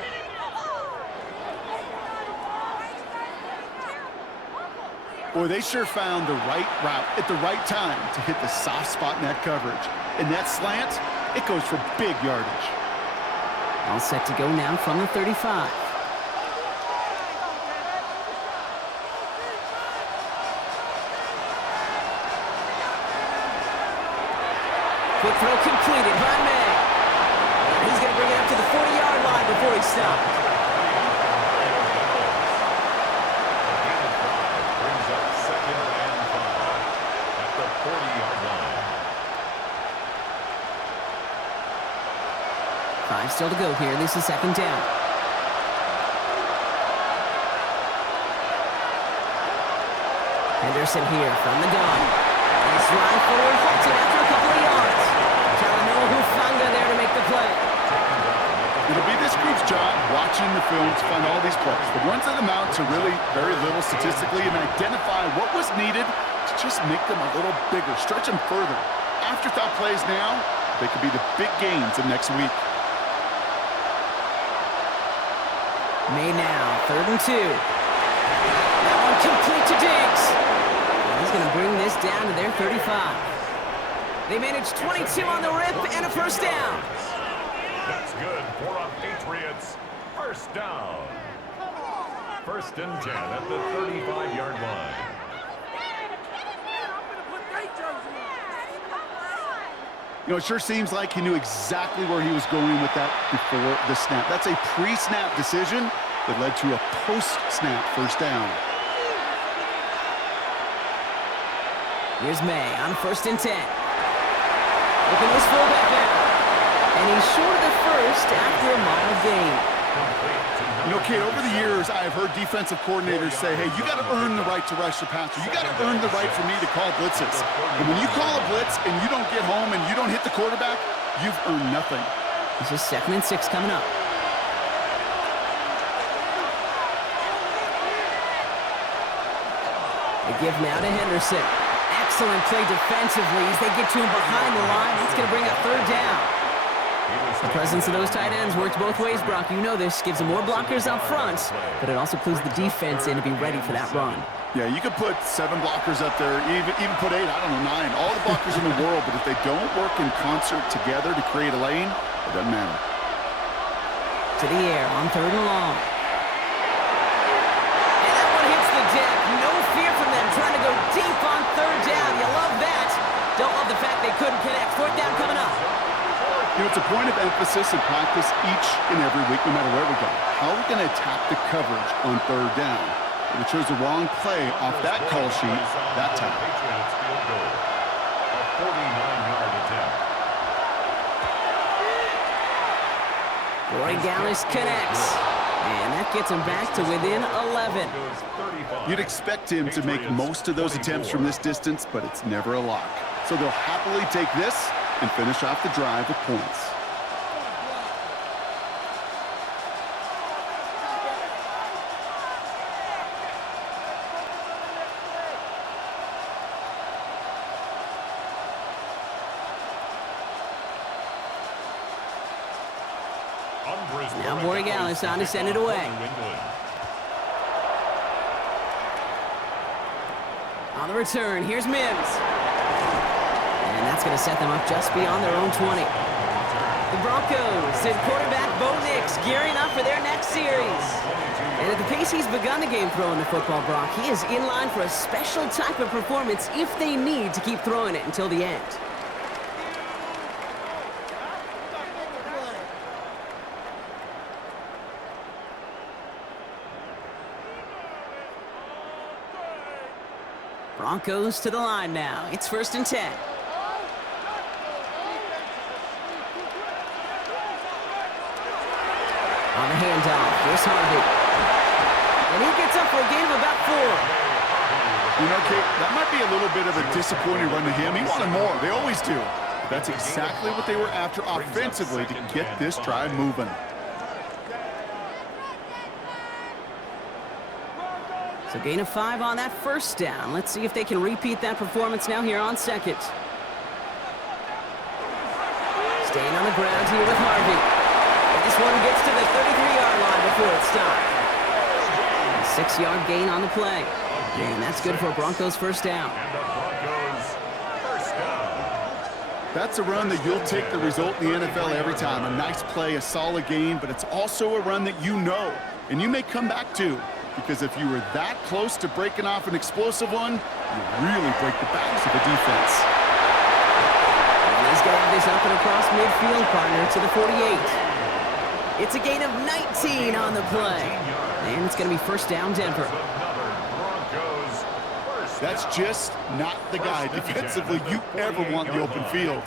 Boy, they sure found the right route at the right time to hit the soft spot in that coverage. And that slant, it goes for big yardage. All set to go now from the 35. Quick throw completed by May. And he's going to bring it up to the 40-yard line before he stopped. Brings up second and 5 at the 40-yard line. 5 still to go here. This is second down. Henderson here from the gun. Nice run forward, halted after a couple of yards. Talanoa Hufanga there to make the play. It'll be this group's job watching the film to find all these plays. The ones that amount to really very little statistically and identify what was needed to just make them a little bigger, stretch them further. Afterthought plays now, they could be the big gains of next week. May now, third and 2. That one complete to Diggs. And he's going to bring this down to their 35. They managed 22 on the rip and a first down. That's good for a Patriots first down. First and 10 at the 35-yard line. You know, it sure seems like he knew exactly where he was going with that before the snap. That's a pre-snap decision that led to a post-snap first down. Here's May on first and 10. Looking this fullback now. And he's short of the first after a mile gain. You know, Kate, over the years, I have heard defensive coordinators say, hey, you got to earn the right to rush the passer. You got to earn the right for me to call blitzes. And when you call a blitz and you don't get home and you don't hit the quarterback, you've earned nothing. This is 2nd and 6 coming up. They give now to Henderson. Excellent play defensively as they get to him behind the line. It's going to bring up third down. The presence of those tight ends works both ways, Brock. You know this. Gives them more blockers up front, but it also clues the defense in to be ready for that run. Yeah, you could put 7 blockers up there, even put 8, I don't know, 9. All the blockers in the world, but if they don't work in concert together to create a lane, it doesn't matter. To the air on 3rd and long. And that one hits the deck. No fear from them trying to go deep on 3rd down. You love that. Don't love the fact they couldn't connect. 4th down coming up. You know, it's a point of emphasis in practice each and every week, no matter where we go. How are we going to attack the coverage on 3rd down? We chose the wrong play off that call sheet that time. Patriots field goal. A 49-yard attempt. Corey Gallis connects. And that gets him back to within 11. You'd expect him to make most of those attempts from this distance, but it's never a lock. So they'll happily take this and finish off the drive with points. Now Borregales on to send it away. On the return, here's Mims. And that's going to set them up just beyond their own 20. The Broncos and quarterback Bo Nix gearing up for their next series. And at the pace he's begun the game throwing the football, Brock, he is in line for a special type of performance if they need to keep throwing it until the end. Broncos to the line now. It's 1st and 10. On the handoff, here's Harvey. And he gets up for a gain of about 4. You know, Kate, that might be a little bit of a disappointing run to him. He wanted more. They always do. But that's exactly what they were after offensively to get this drive moving. So gain of 5 on that first down. Let's see if they can repeat that performance now here on 2nd. Staying on the ground here with Harvey. And this one gets to the 33-yard line before it's stopped. A 6-yard gain on the play. And that's good for a Broncos first down. That's a run that you'll take the result in the NFL every time. A nice play, a solid gain, but it's also a run that you know and you may come back to. Because if you were that close to breaking off an explosive one, you really break the backs of the defense. And he's going to have this up and across midfield, partner, to the 48. It's a gain of 19 on the play. And it's going to be first down, Denver. That's just not the guy defensively you ever want in the open field.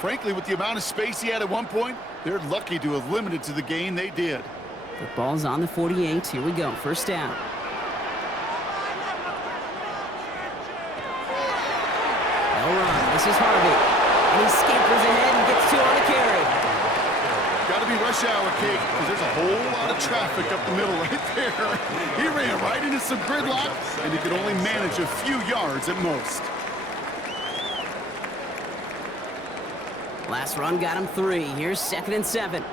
Frankly, with the amount of space he had at one point, they're lucky to have limited to the gain they did. The ball's on the 48. Here we go. First down. No run. This is Harvey. And he scampers ahead and gets 2 on the carry. Got to be rush hour, Kate, because there's a whole lot of traffic up the middle right there. He ran right into some gridlock, and he could only manage a few yards at most. Last run got him 3. Here's 2nd and 7.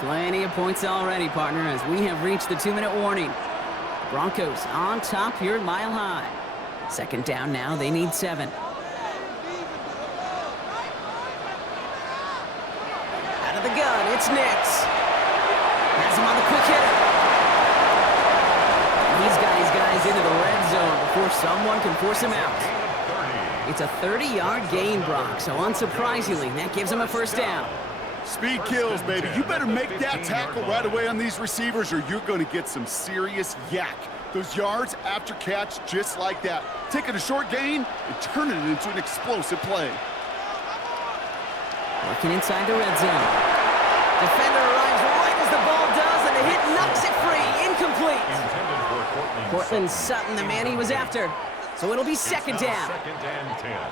Plenty of points already, partner, as we have reached the 2-minute warning. Broncos on top here at Mile High. Second down now, they need 7. Out of the gun, it's Nix. Has him on the quick hitter. And he's got his guys into the red zone before someone can force him out. It's a 30-yard gain, Brock, so unsurprisingly, that gives him a first down. Speed kills, baby. You better make that tackle right away on these receivers or you're going to get some serious yak. Those yards after catch just like that. Taking a short gain and turning it into an explosive play. Working inside the red zone. Defender arrives right as the ball does, and the hit knocks it free. Incomplete. Cortland Sutton, the man he was after. So it'll be second down.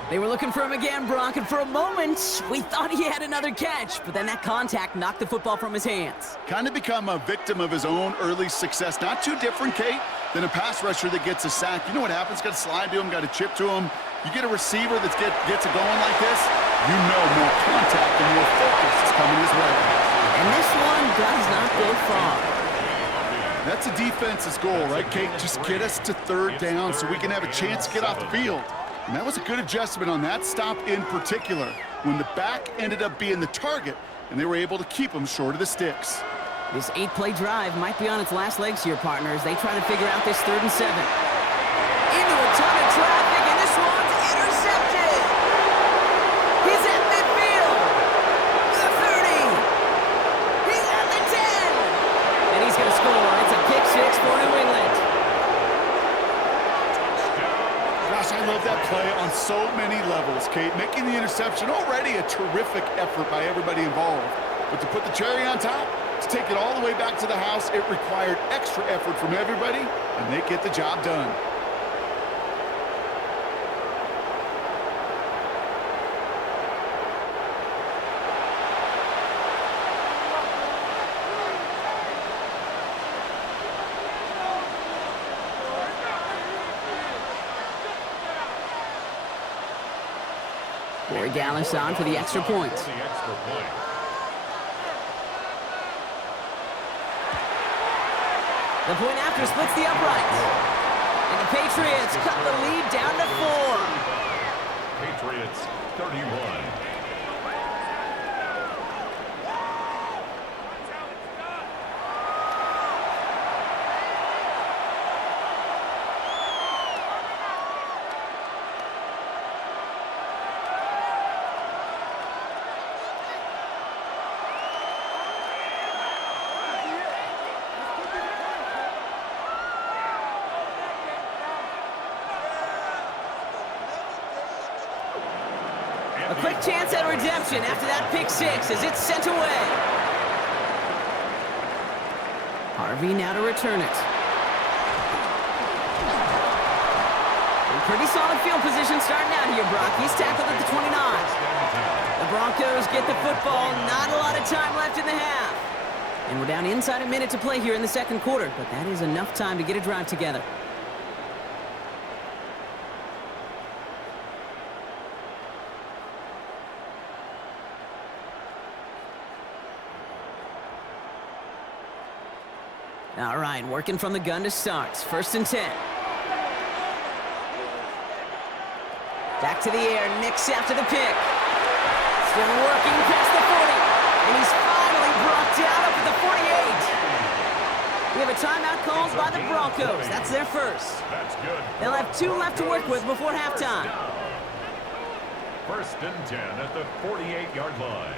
They were looking for him again, Brock, and for a moment, we thought he had another catch, but then that contact knocked the football from his hands. Kind of become a victim of his own early success. Not too different, Kate, than a pass rusher that gets a sack. You know what happens? Got to slide to him, got to chip to him. You get a receiver that gets it going like this, you know more contact and more focus is coming his way. And this one does not go far. That's a defense's goal, right, Kate? Just get us to third down so we can have a chance to get off the field. And that was a good adjustment on that stop in particular, when the back ended up being the target, and they were able to keep him short of the sticks. This 8-play drive might be on its last legs here, partners. They try to figure out this 3rd and 7. Into a ton of traffic, and this one's intercepted. He's at midfield. The 30. He's at the 10. And he's going to score. It's a pick 6 for New England. Gosh, I love that play on so many levels, Kate. Making the interception already a terrific effort by everybody involved. But to put the cherry on top, to take it all the way back to the house, it required extra effort from everybody, and they get the job done. Corey Dallas on for the extra point. The point after splits the uprights. And the Patriots cut the lead down to 4. Patriots 31. A quick chance at redemption after that pick 6 as it's sent away. Harvey now to return it. In pretty solid field position starting out here, Brock. He's tackled at the 29. The Broncos get the football. Not a lot of time left in the half. And we're down inside a minute to play here in the second quarter, but that is enough time to get a drive together. All right, working from the gun to start. 1st and 10. Back to the air, Nix after the pick. Still working past the 40. And he's finally brought down up at the 48. We have a timeout called by the Broncos. That's their first. That's good. They'll have 2 left to work with before halftime. 1st and 10 at the 48-yard line.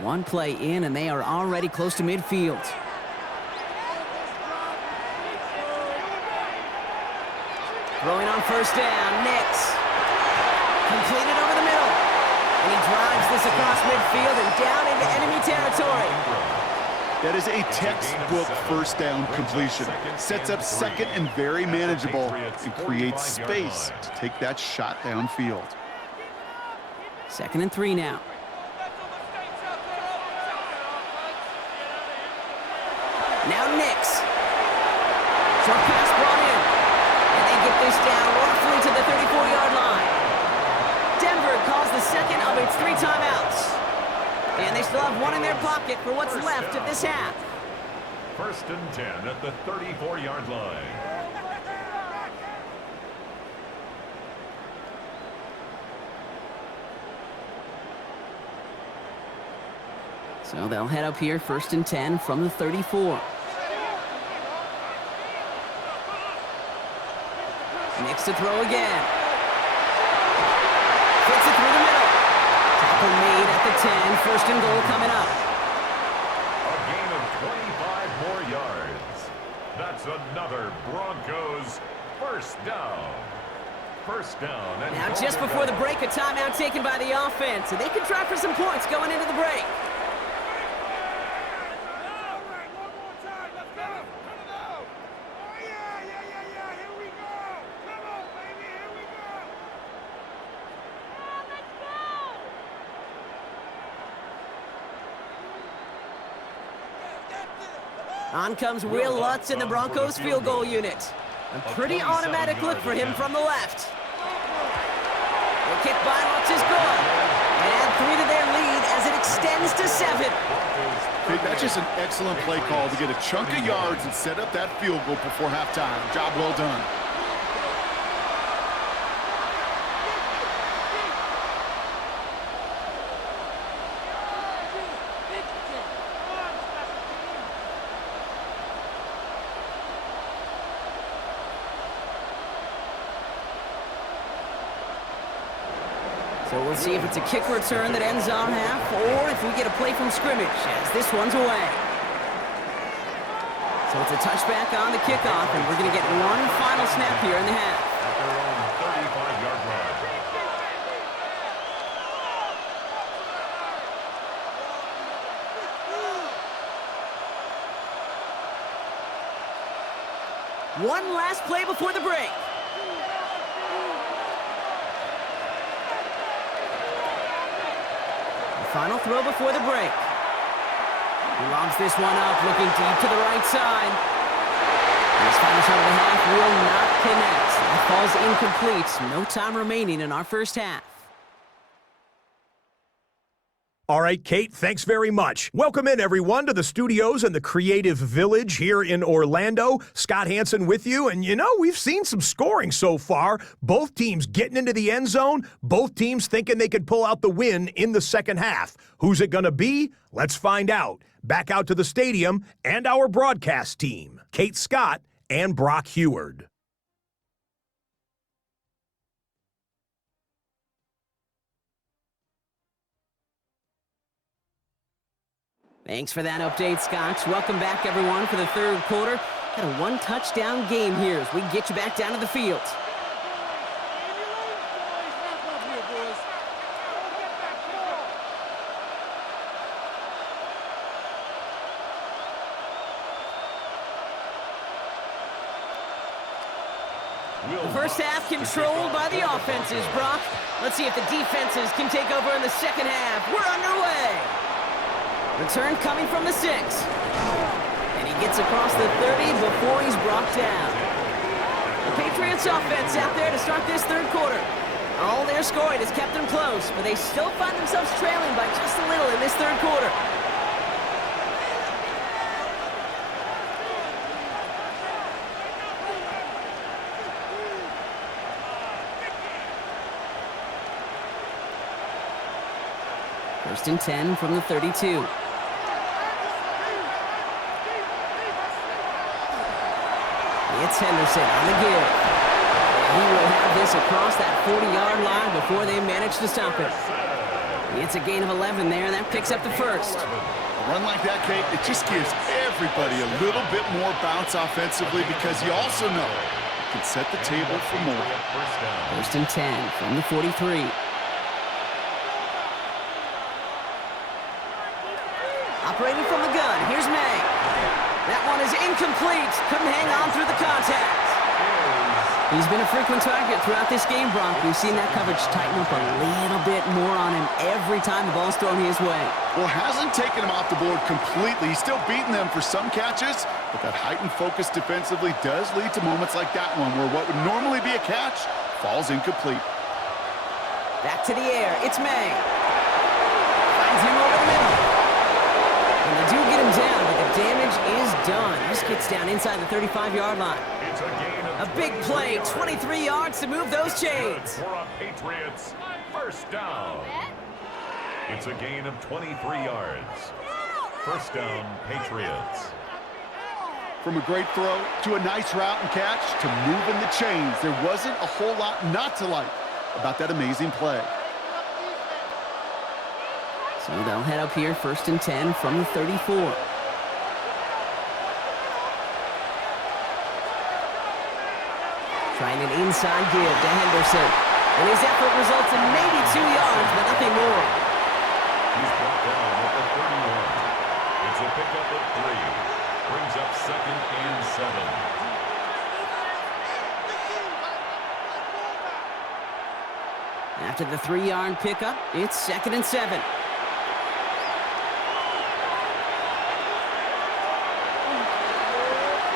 One play in, and they are already close to midfield. Throwing on 1st down, Nix. Completed over the middle. And he drives this across midfield and down into enemy territory. That is a textbook 1st down completion. Sets up 2nd and very manageable and creates space to take that shot downfield. 2nd and 3 now. Now Nix. Short pass brought in. And they get this down roughly to the 34-yard line. Denver calls the second of its 3 timeouts. And they still have one in their pocket for what's left of this half. 1st and 10 at the 34-yard line. So they'll head up here, 1st and 10 from the 34. Next to throw again. Fits it through the middle. Tackle made at the 10. 1st and goal coming up. A gain of 25 more yards. That's another Broncos 1st down. 1st down. And Now just before the break, a timeout taken by the offense. So they can try for some points going into the break. On comes Will Lutz in the Broncos field goal unit. A pretty automatic look for him from the left. The kick by Lutz is good. And 3 to their lead as it extends to 7. Okay, that's just an excellent play call to get a chunk of yards and set up that field goal before halftime. Job well done. So we'll see if it's a kick return that ends our half, or if we get a play from scrimmage, as this one's away. So it's a touchback on the kickoff, and we're going to get one final snap here in the half. At their own 35-yard line. One last play before the break. Final throw before the break. He lobs this one up, looking deep to the right side. And his final shot of the half will not connect. That falls incomplete. No time remaining in our 1st half. All right, Kate, thanks very much. Welcome in, everyone, to the studios and the Creative Village here in Orlando. Scott Hansen with you, and we've seen some scoring so far. Both teams getting into the end zone, both teams thinking they could pull out the win in the 2nd half. Who's it going to be? Let's find out. Back out to the stadium and our broadcast team, Kate Scott and Brock Heward. Thanks for that update, Scotch. Welcome back, everyone, for the 3rd quarter. Got a 1-touchdown game here as we get you back down to the field. The 1st half controlled by the offenses, Brock. Let's see if the defenses can take over in the 2nd half. We're underway. Return coming from the 6. And he gets across the 30 before he's brought down. The Patriots offense out there to start this 3rd quarter. All their scoring has kept them close, but they still find themselves trailing by just a little in this 3rd quarter. First and 10 from the 32. It's Henderson on the give. He will have this across that 40-yard line before they manage to stop it. It's a gain of 11 there, and that picks up the 1st. A run like that, Kate, it just gives everybody a little bit more bounce offensively because you also know you can set the table for more. 1st and 10 from the 43. Operating from the gun, here's May. That one is incomplete. Couldn't hang on through the contact. He's been a frequent target throughout this game, Bronk. We've seen that coverage tighten up a little bit more on him every time the ball's thrown his way. Well, hasn't taken him off the board completely. He's still beating them for some catches, but that heightened focus defensively does lead to moments like that one where what would normally be a catch falls incomplete. Back to the air. It's May. Finds him over the middle. damage is done. This gets down inside the 35-yard line. It's a gain of A big play, 23 yards to move those chains. For a Patriots first down. It's a gain of 23 yards. First down, Patriots. From a great throw to a nice route and catch to moving the chains, there wasn't a whole lot not to like about that amazing play. So they'll head up here, 1st and 10 from the 34. Trying an inside give to Henderson. And his effort results in maybe 2 yards, but nothing more. He's brought down at the 31. It's a pickup of 3. Brings up 2nd and 7. After the 3-yard pickup, it's 2nd and 7.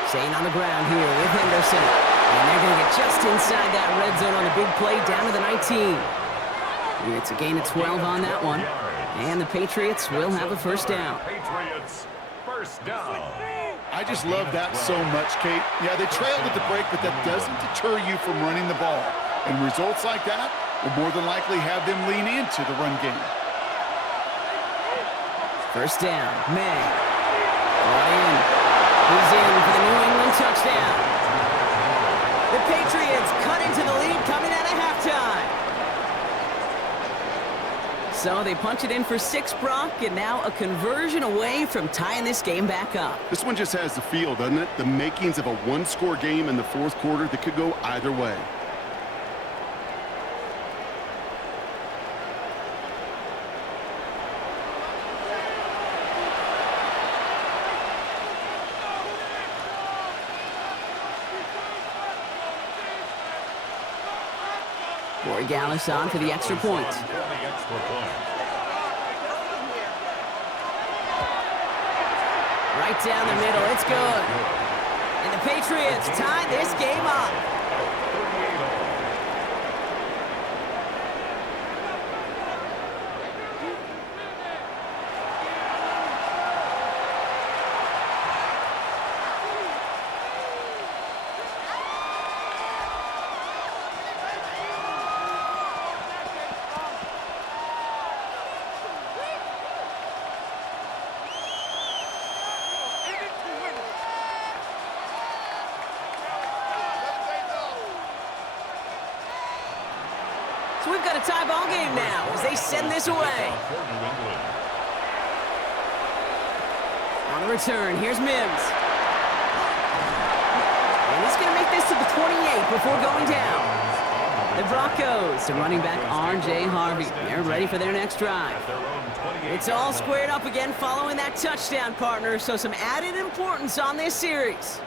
Staying on the ground here with Henderson. And they're going to get just inside that red zone on a big play down to the 19. It's a gain of 12 on that one. And the Patriots will have a first down. Patriots first down. I just love that so much, Kate. Yeah, they trailed at the break, but that doesn't deter you from running the ball. And results like that will more than likely have them lean into the run game. First down, May. Brought in. He's in for the New England touchdown. The Patriots cut into the lead coming out of halftime. So they punch it in for 6, Brock, and now a conversion away from tying this game back up. This one just has the feel, doesn't it? The makings of a one-score game in the 4th quarter that could go either way. Gallus on for the extra point. Right down the middle, it's good. And the Patriots tie this game up. So we've got a tie ball game now as they send this away. On the return, here's Mims. And he's going to make this to the 28 before going down. The Broncos, the running back R.J. Harvey. They're ready for their next drive. It's all squared up again following that touchdown, partner, so some added importance on this series.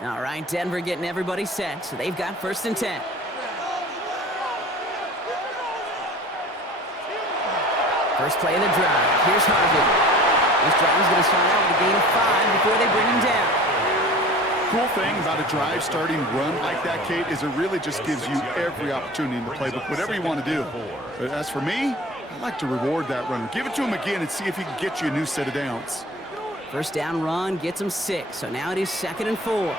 All right, Denver getting everybody set, so they've got 1st and 10. First play of the drive. Here's Harvey. This drive is going to start out with a gain of 5 before they bring him down. Cool thing about a drive starting run like that, Kate, is it really just gives you every opportunity in the playbook, whatever you want to do. But as for me, I like to reward that runner. Give it to him again and see if he can get you a new set of downs. First down run gets him 6, so now it is 2nd and 4.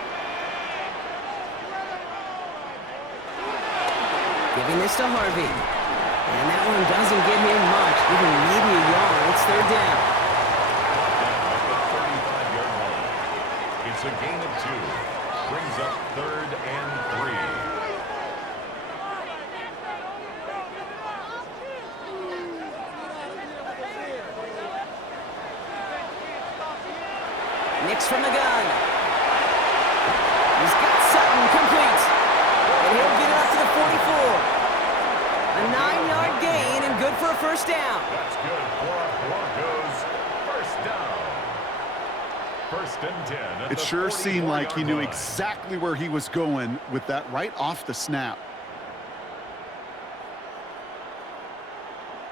Giving this to Harvey. And that one doesn't get him much, giving maybe a yard. It's 3rd down. It's a gain of 2. Brings up 3rd and 3. Nix from the gun. He's got Sutton complete. And he'll get it up to the 44. A 9-yard gain and good for a first down. That's good for a Broncos first down. 1st and 10. It sure seemed like he knew exactly where he was going with that right off the snap.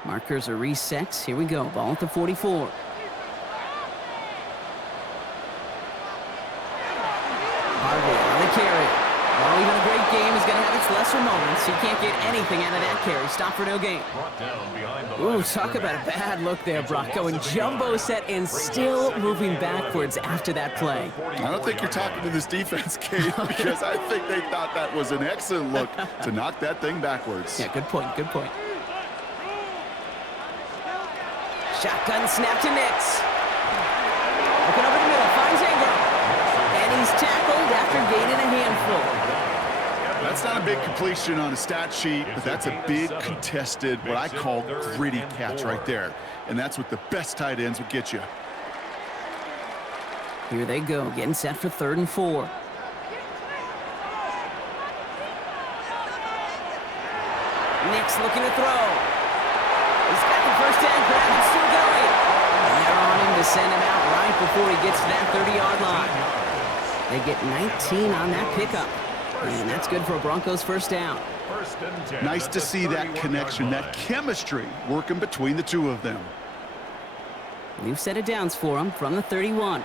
Markers are reset. Here we go. Ball at the 44. carry. Well, even a great game is going to have its lesser moments. You can't get anything out of that carry. Stop for no gain. Ooh, talk about a bad look there, Brock. Going jumbo set and still moving backwards after that play. I don't think you're talking to this defense, Kate, because I think they thought that was an excellent look to knock that thing backwards. Yeah, good point, good point. Shotgun snap to Nix. Looking over the middle, finds Ingram. And he's tackled after gaining a handful. That's not a big completion on a stat sheet, but that's a big contested, what I call gritty catch right there. And that's what the best tight ends would get you. Here they go, getting set for 3rd and 4. Nix looking to throw. He's got the first down grab and still going. And they're on him to send him out right before he gets to that 30-yard line. They get 19 on that pickup. And that's good for a Broncos first down. Nice to see that connection, that chemistry working between the two of them. New set of downs for him from the 31.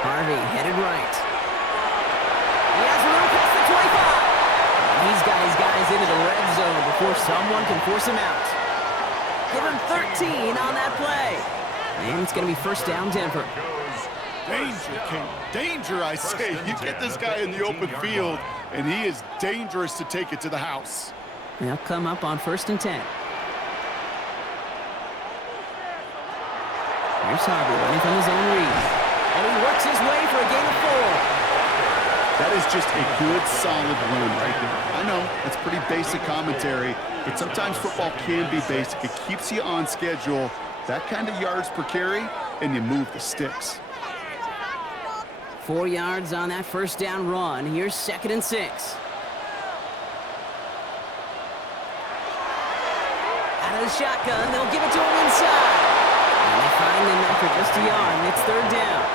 Harvey headed right. He has room past the 25. And he's got his guys into the red zone before someone can force him out. Give him 13 on that play. And it's going to be first down, Denver. Danger, King. Danger, I say. You get this guy in the open field, and he is dangerous to take it to the house. They'll come up on 1st and 10. Here's Harvey running from his own read. And he works his way for a gain of 4. That is just a good, solid run right there. I know, it's pretty basic commentary, but sometimes football can be basic. It keeps you on schedule, that kind of yards per carry, and you move the sticks. 4 yards on that first down run. Here's 2nd and 6. Out of the shotgun, they'll give it to him inside. And they find him after just a yard, and it's 3rd down.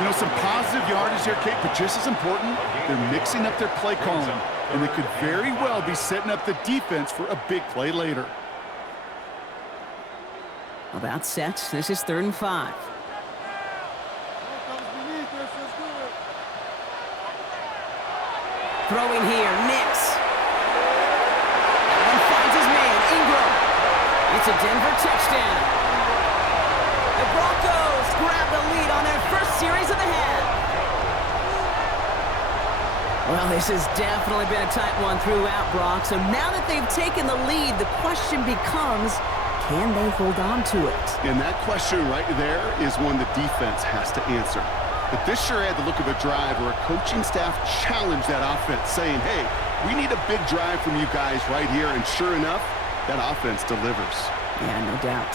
You know, some positive yardage here, Kate, but just as important, they're mixing up their play calling, and they could very well be setting up the defense for a big play later. About set. This is 3rd and 5. Throwing here, Nix. And finds his man, Ingram. It's a Denver touchdown. The Broncos grab the lead on their first series of the half. Well, this has definitely been a tight one throughout, Brock. So now that they've taken the lead, the question becomes, can they hold on to it? And that question right there is one the defense has to answer. But this sure had the look of a drive where a coaching staff challenged that offense, saying, hey, we need a big drive from you guys right here. And sure enough, that offense delivers. Yeah, no doubt.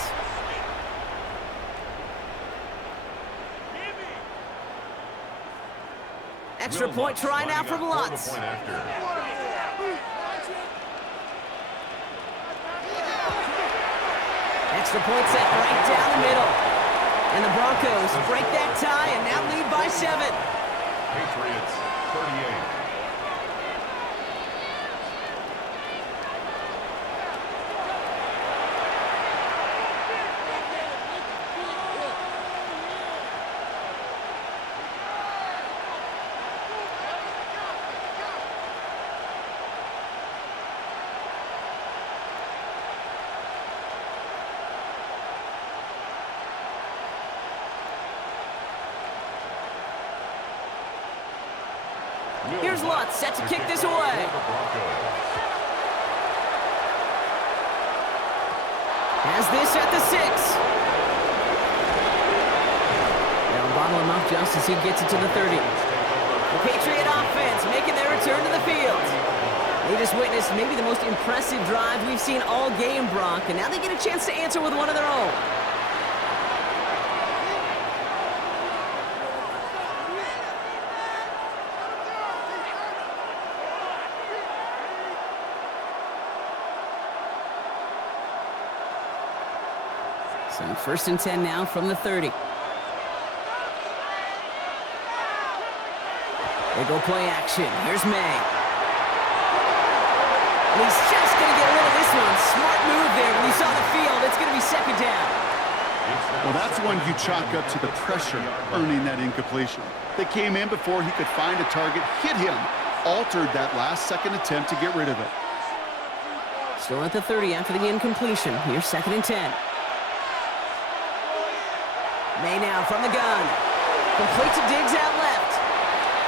Extra point try now from Lutz. Extra point set right down the middle. And the Broncos break that tie and now lead by 7. Patriots 38. Here's Lutz set to kick this away. Has this at the 6. They'll bottle him up just as he gets it to the 30. The Patriot offense making their return to the field. They just witnessed maybe the most impressive drive we've seen all game, Brock, and now they get a chance to answer with one of their own. So 1st and 10 now from the 30. They go play action. Here's May. And he's just going to get rid of this one. Smart move there when he saw the field. It's going to be 2nd down. Well, that's one you chalk up to the pressure earning that incompletion. They came in before he could find a target, hit him, altered that last-second attempt to get rid of it. Still at the 30 after the incompletion. Here's 2nd and 10. May now from the gun. Complete to Diggs out left.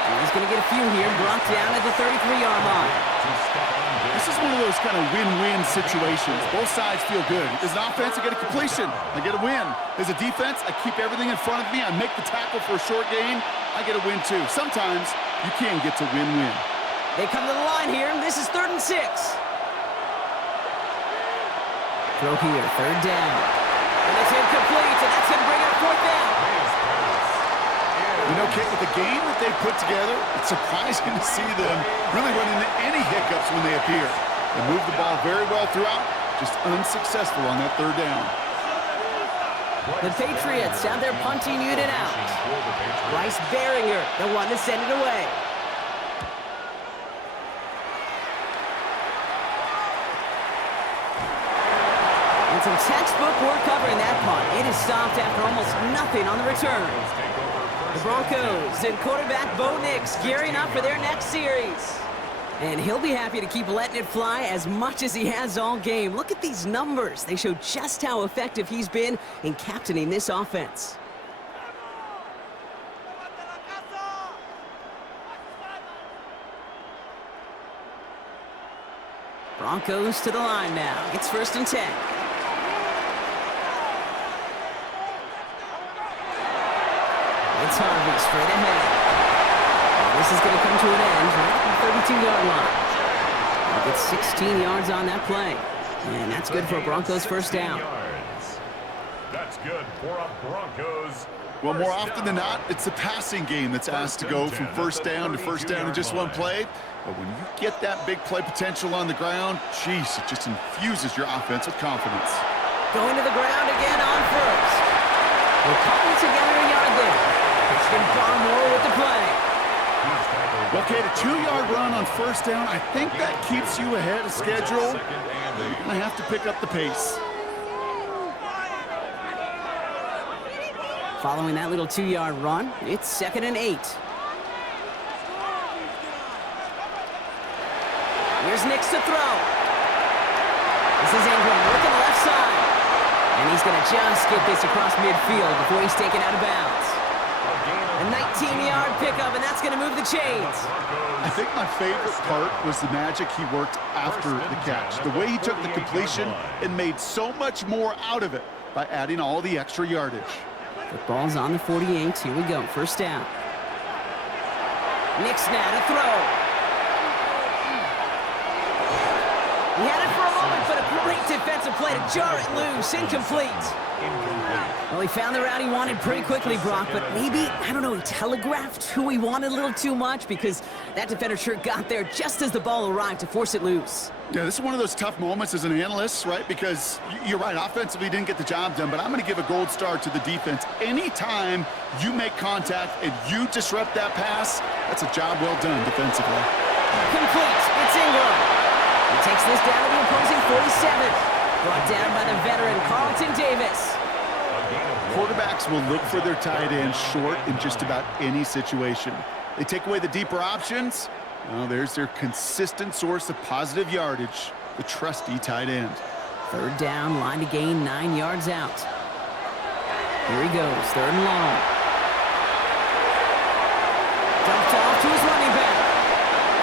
And he's going to get a few here, brought down at the 33-yard line. This is one of those kind of win-win situations. Both sides feel good. As an offense, I get a completion. I get a win. As a defense, I keep everything in front of me. I make the tackle for a short gain. I get a win, too. Sometimes you can get to win-win. They come to the line here, and this is 3rd and 6. Throw here, 3rd down. And it's incomplete, and that's going to bring up 4th down. You know, Kate, with the game that they put together, it's surprising to see them really run into any hiccups when they appear. They move the ball very well throughout, just unsuccessful on that 3rd down. The Patriots have their punting unit out. Bryce Baringer, the one to send it away. And some textbook work covering that punt. It is stopped after almost nothing on the return. The Broncos and quarterback Bo Nix gearing up for their next series. And he'll be happy to keep letting it fly as much as he has all game. Look at these numbers. They show just how effective he's been in captaining this offense. Broncos to the line now. It's 1st and 10. It's Harvey straight ahead. And this is going to come to an end right at the 32-yard line. He'll get 16 yards on that play. And that's good for a Broncos 1st down. That's good for a Broncos. Well, more often than not, it's the passing game that's asked to go from 1st down to 1st down in just one play. But when you get that big play potential on the ground, geez, it just infuses your offense with confidence. Going to the ground again on 1st. We're cutting together a yard there. Christian Barmore with the play. Okay, the 2-yard run on 1st down, I think that keeps you ahead of schedule. You're going to have to pick up the pace. Following that little 2-yard run, it's 2nd and 8. Here's Nix to throw. This is Ingram working the left side. And he's going to just get this across midfield before he's taken out of bounds. A 19-yard pickup, and that's going to move the chains. I think my favorite part was the magic he worked after the catch. The way he took the completion and made so much more out of it by adding all the extra yardage. Football's on the 48. Here we go. 1st down. Nix now to throw. He had it for a moment, but a great defensive play to jar it loose. Incomplete. Well, he found the route he wanted pretty quickly, Brock, but maybe, I don't know, he telegraphed who he wanted a little too much because that defender sure got there just as the ball arrived to force it loose. Yeah, this is one of those tough moments as an analyst, right? Because you're right, offensively didn't get the job done, but I'm going to give a gold star to the defense. Anytime you make contact and you disrupt that pass, that's a job well done defensively. Complete. It's Ingram. He takes this down to the opposing 47. Brought down by the veteran Carlton Davis. Quarterbacks will look for their tight end short in just about any situation. They take away the deeper options. Well, there's their consistent source of positive yardage, the trusty tight end. 3rd down, line to gain 9 yards out. Here he goes, 3rd and long. Dumped off to his running back.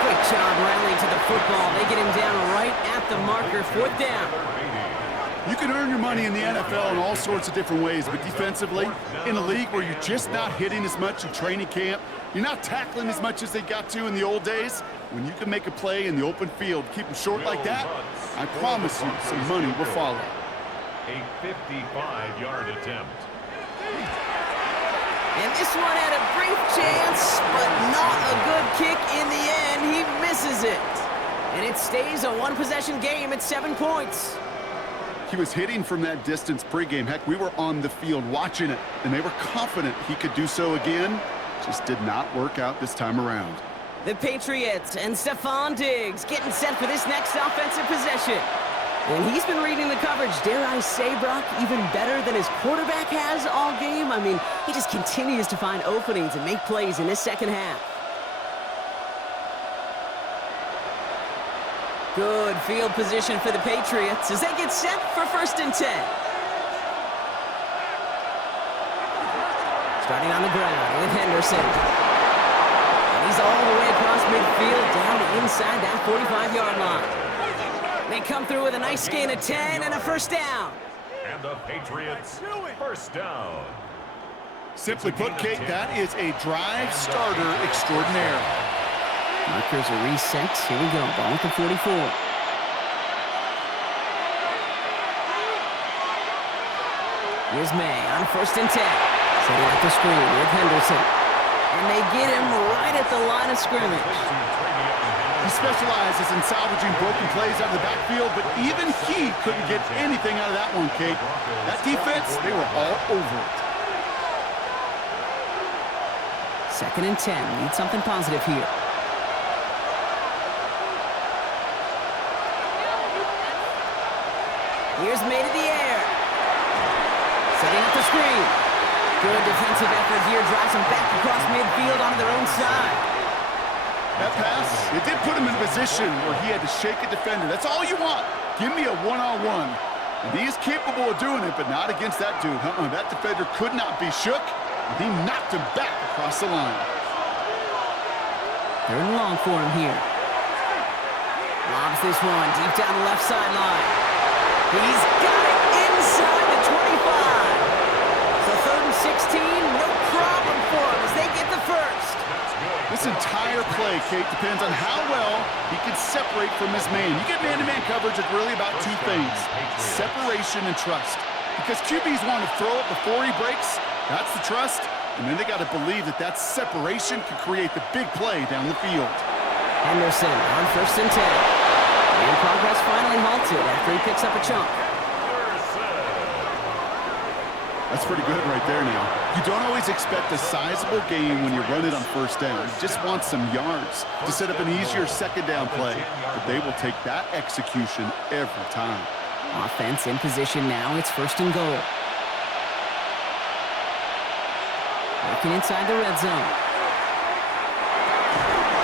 Great job rallying to the football. They get him down right at the marker, 4th down. You can earn your money in the NFL in all sorts of different ways, but defensively, in a league where you're just not hitting as much in training camp, you're not tackling as much as they got to in the old days, when you can make a play in the open field, keep them short like that, I promise you some money will follow. A 55-yard attempt. And this one had a brief chance, but not a good kick in the end. He misses it. And it stays a one-possession game at 7 points. He was hitting from that distance pregame. Heck, we were on the field watching it, and they were confident he could do so again. Just did not work out this time around. The Patriots and Stephon Diggs getting set for this next offensive possession. And he's been reading the coverage, dare I say, Brock, even better than his quarterback has all game. I mean, he just continues to find openings and make plays in this second half. Good field position for the Patriots as they get set for 1st and 10. Starting on the ground with Henderson. And he's all the way across midfield down inside that 45-yard line. They come through with a nice gain of 10 and a 1st down. And the Patriots, 1st down. Simply put, Kate, that is a drive starter extraordinaire. Markers are reset. Here we go. Ball at the 44. Here's May on 1st and 10. Setting up the screen with Henderson. And they get him right at the line of scrimmage. He specializes in salvaging broken plays out of the backfield, but even he couldn't get anything out of that one, Kate. That defense, they were all over it. 2nd and 10. Need something positive here. Here's May to the air. Setting up the screen. Good defensive effort here. Drives them back across midfield onto their own side. That pass, it did put him in a position where he had to shake a defender. That's all you want. Give me a one-on-one. And he is capable of doing it, but not against that dude. That defender could not be shook, and he knocked him back across the line. 3rd and long for him here. Lobs this one deep down the left sideline. He's got it inside the 25. So 3rd and 16, no problem for him as they get the 1st. This entire play, Kate, depends on how well he can separate from his man. You get man-to-man coverage, it's really about 2 things, separation and trust. Because QBs want to throw it before he breaks, that's the trust, and then they got to believe that that separation can create the big play down the field. Henderson on 1st and 10. And progress finally halted after he picks up a chunk. That's pretty good right there now. You don't always expect a sizable gain when you run it on 1st down. You just want some yards to set up an easier 2nd down play. But they will take that execution every time. Offense in position now. It's 1st and goal. Working inside the red zone.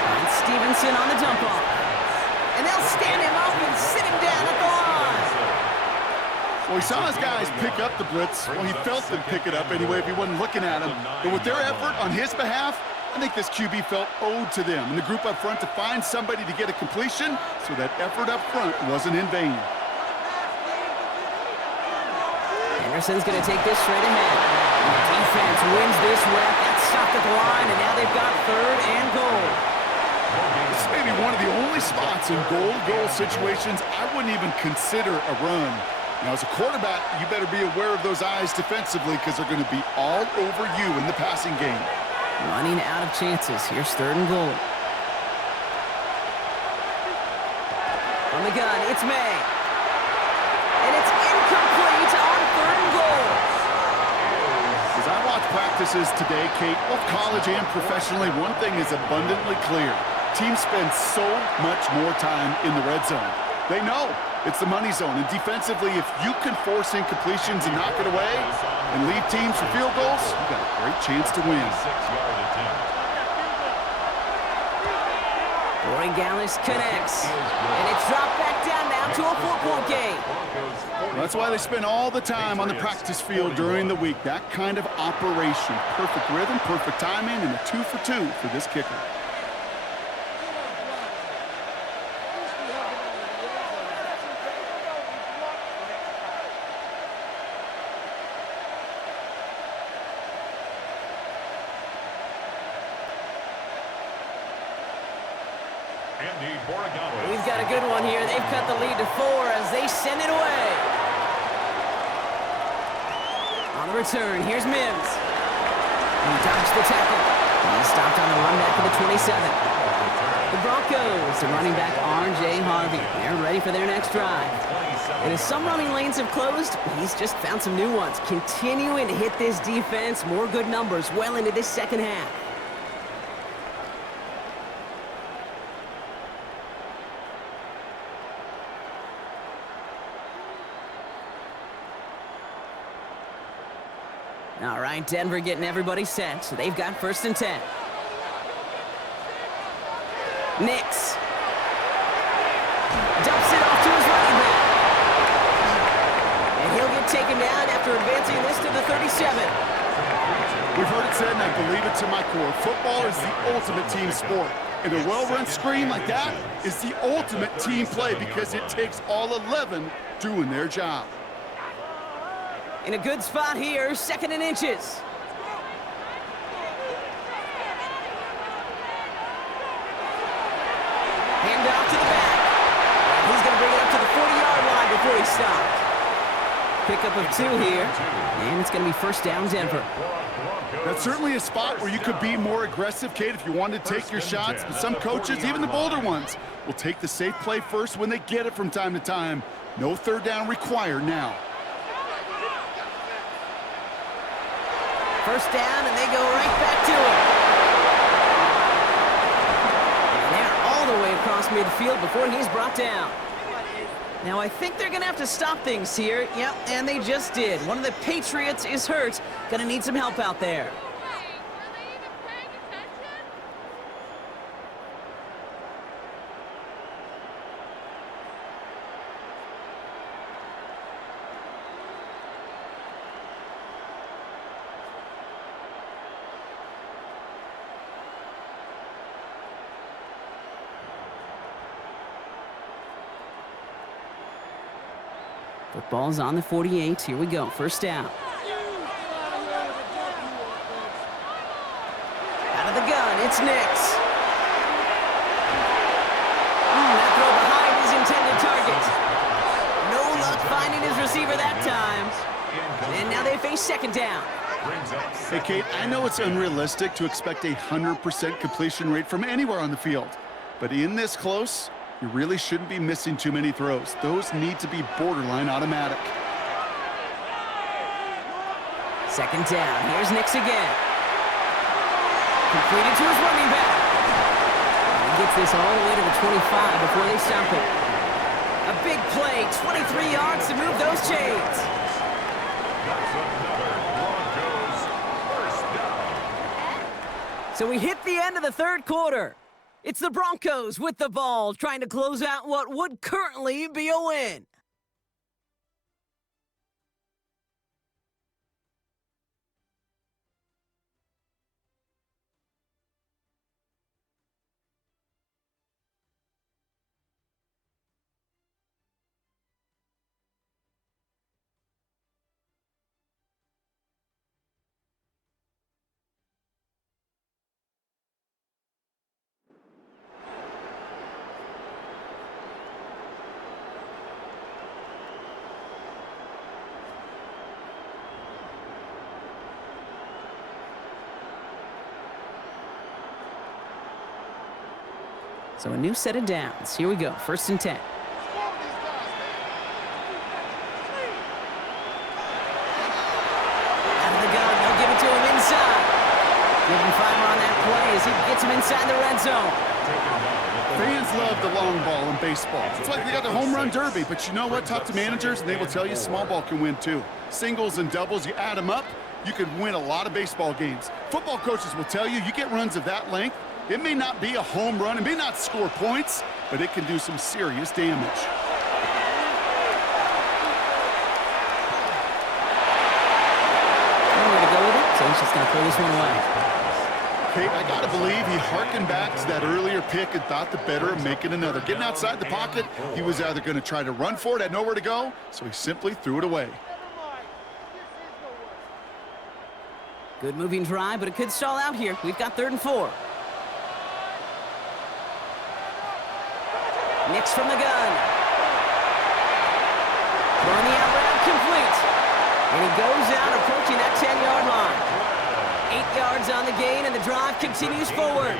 And Stevenson on the dump off. And they'll stand him up and sit him down at the line. Well, he saw his guys pick up the blitz. Well, he felt them pick it up anyway if he wasn't looking at him. But with their effort on his behalf, I think this QB felt owed to them and the group up front to find somebody to get a completion, so that effort up front wasn't in vain. Anderson's going to take this straight ahead. And the defense wins this rep. That's stopped at the line, and now they've got 3rd and goal. This is maybe one of the only spots in goal-to-goal situations I wouldn't even consider a run. Now, as a quarterback, you better be aware of those eyes defensively because they're going to be all over you in the passing game. Running out of chances. Here's 3rd and goal. From the gun, it's May. And it's incomplete on 3rd and goal. As I watch practices today, Kate, both college and professionally, one thing is abundantly clear. Teams spend so much more time in the red zone. They know it's the money zone. And defensively, if you can force incompletions and knock it away and leave teams for field goals, you got a great chance to win. Roy Gallis connects. And it's dropped back down now to a 4-point game. Well, that's why they spend all the time on the practice field during the week. That kind of operation. Perfect rhythm, perfect timing, and a 2 for 2 for this kicker. We've got a good one here. They've cut the lead to 4 as they send it away. On the return, here's Mims. He dodged the tackle. He stopped on the run back of the 27. The Broncos, the running back R.J. Harvey. They're ready for their next drive. And as some running lanes have closed, he's just found some new ones. Continuing to hit this defense, more good numbers well into this second half. All right, Denver getting everybody set, so they've got 1st and 10. Nix. Dumps it off to his running back. And he'll get taken down after advancing this to the 37. We've heard it said, and I believe it to my core, football is the ultimate team sport. And a well-run screen like that is the ultimate team play because it takes all 11 doing their job. In a good spot here, 2nd and inches. Hand off to the back. And he's going to bring it up to the 40-yard line before he stops. Pickup of 2 here, and it's going to be 1st down, Denver. That's certainly a spot where you could be more aggressive, Kate, if you wanted to take your shots. But some coaches, even the bolder ones, will take the safe play first when they get it from time to time. No 3rd down required now. 1st down, and they go right back to it. And they're all the way across midfield before he's brought down. Now, I think they're going to have to stop things here. Yep, and they just did. One of the Patriots is hurt. Going to need some help out there. Football's on the 48. Here we go. 1st down. Out of the gun, it's Nix. That throw behind his intended target. No luck finding his receiver that time. And now they face 2nd down. Hey, Kate, I know it's unrealistic to expect a 100% completion rate from anywhere on the field. But in this close, you really shouldn't be missing too many throws. Those need to be borderline automatic. 2nd down. Here's Nix again. Completed to his running back. And he gets this all the way to the 25 before they stop it. A big play, 23 yards to move those chains. That's another Broncos 1st down. So we hit the end of the 3rd quarter. It's the Broncos with the ball, trying to close out what would currently be a win. So a new set of downs. Here we go. 1st and 10. Out of the gun. They'll give it to him inside. Give him 5 on that play as he gets him inside the red zone. Fans love the long ball in baseball. It's like they got the home run derby, but you know what? Talk to managers, and they will tell you small ball can win too. Singles and doubles, you add them up, you could win a lot of baseball games. Football coaches will tell you, you get runs of that length, it may not be a home run, it may not score points, but it can do some serious damage. Nowhere to go with it, so he's just going to throw this one away. Kate, I got to believe he harkened back to that earlier pick and thought the better of making another. Getting outside the pocket, he was either going to try to run for it, had nowhere to go, so he simply threw it away. Good moving drive, but it could stall out here. We've got 3rd and 4. Nix from the gun. Throwing the out route complete. And he goes out approaching that 10-yard line. 8 yards on the gain, and the drive continues forward.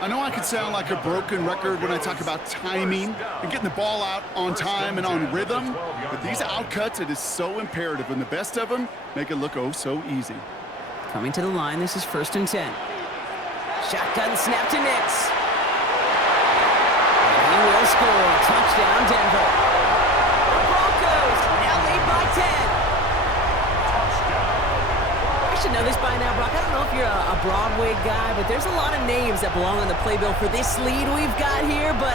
I know I could sound like a broken record when I talk about timing and getting the ball out on time and on rhythm, but these outcuts, it is so imperative, and the best of them make it look oh so easy. Coming to the line, this is 1st and 10. Shotgun snap to Nix. And he will score. Touchdown, Denver. The Broncos now lead by 10. should know this by now, Brock. I don't know if you're a Broadway guy, but there's a lot of names that belong on the playbill for this lead we've got here, but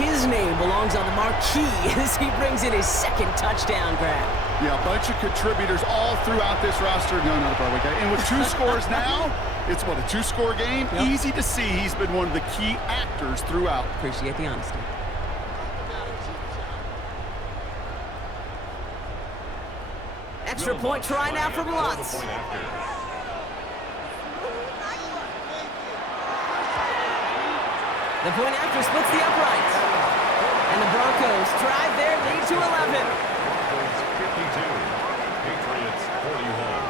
his name belongs on the marquee as he brings in his second touchdown grab. Yeah, a bunch of contributors all throughout this roster. No, not a Broadway guy. And with 2 scores now, it's what, a 2-score game? Yep. Easy to see he's been one of the key actors throughout. Appreciate the honesty. Extra point try now from Lutz. The point after splits the uprights. And the Broncos drive their lead to 11. Broncos 52, Patriots 41.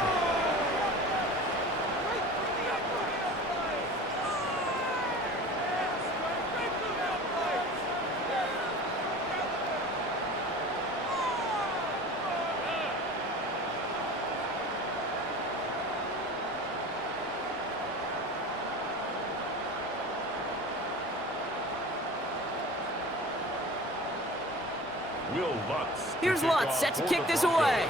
Here's Lutz, set to kick this away.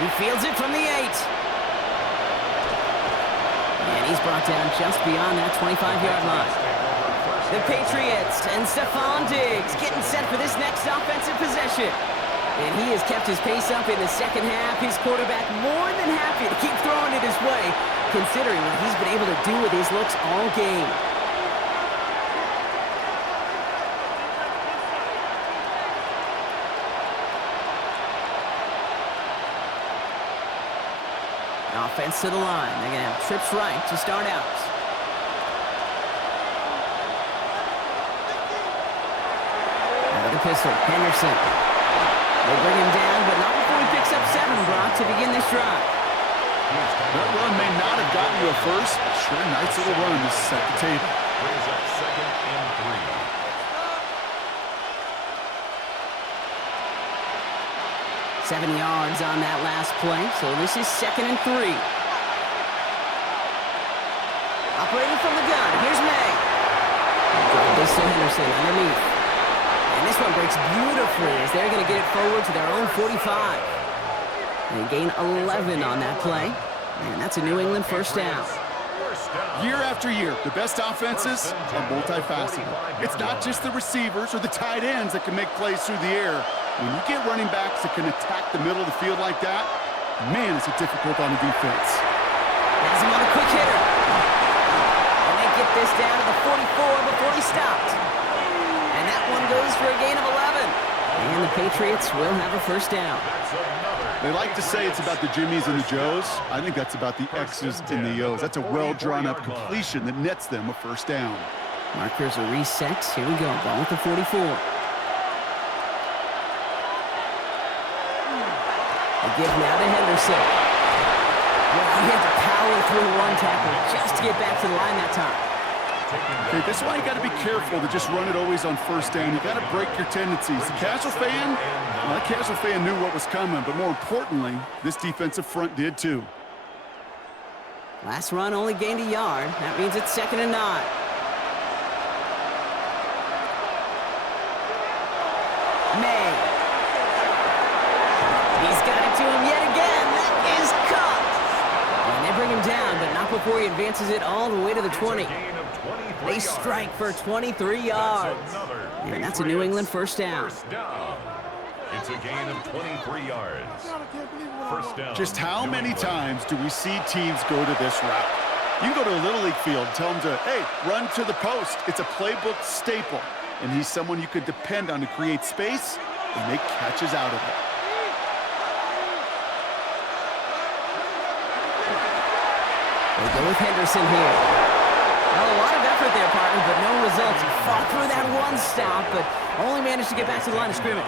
He fields it from the 8. And he's brought down just beyond that 25-yard line. The Patriots and Stephon Diggs getting set for this next offensive possession. And he has kept his pace up in the second half. His quarterback more than happy to keep throwing it his way, considering what he's been able to do with his looks all game. Offense to the line. They're going to have trips right to start out. Another pistol. Henderson. They bring him down, but not before he picks up 7, Brock, to begin this drive. That run may not have gotten you a first, but sure, nice little run to set the table. Brings up 2nd and 3. 7 yards on that last play, so this is 2nd and 3. Operating from the gun, here's May. This to Henderson underneath. And this one breaks beautifully as they're going to get it forward to their own 45. They gain 11 on that play. And that's a New England first down. Year after year, the best offenses are multifaceted. It's not just the receivers or the tight ends that can make plays through the air. When you get running backs that can attack the middle of the field like that, man, is it difficult on the defense. Has him on a quick hitter. And they get this down to the 44 before he stopped. And that one goes for a gain of 11. And the Patriots will have a first down. They like to say it's about the Jimmies and the Joes. I think that's about the X's and the O's. That's a well-drawn-up completion that nets them a first down. Markers are reset. Here we go. Ball with the 44. A give now to Henderson. Well, he had to power through one tackle just to get back to the line that time. Okay, this is why you got to be careful to just run it always on first down. You got to break your tendencies. The casual fan, well, that casual fan knew what was coming, but more importantly, this defensive front did too. Last run only gained a yard. That means it's 2nd and 9. May. He's got it to him yet again. That is caught. And they bring him down, but not before he advances it all the way to the 20. They strike for 23 yards. And that's a New England first down. It's a gain of 23 yards. First down. Just how many times do we see teams go to this route? You can go to a Little League field, tell them to, hey, run to the post. It's a playbook staple. And he's someone you could depend on to create space and make catches out of it. They go with Henderson here. Well, a lot of effort there, partner, but no results. He fought through that one stop, but only managed to get back to the line of scrimmage.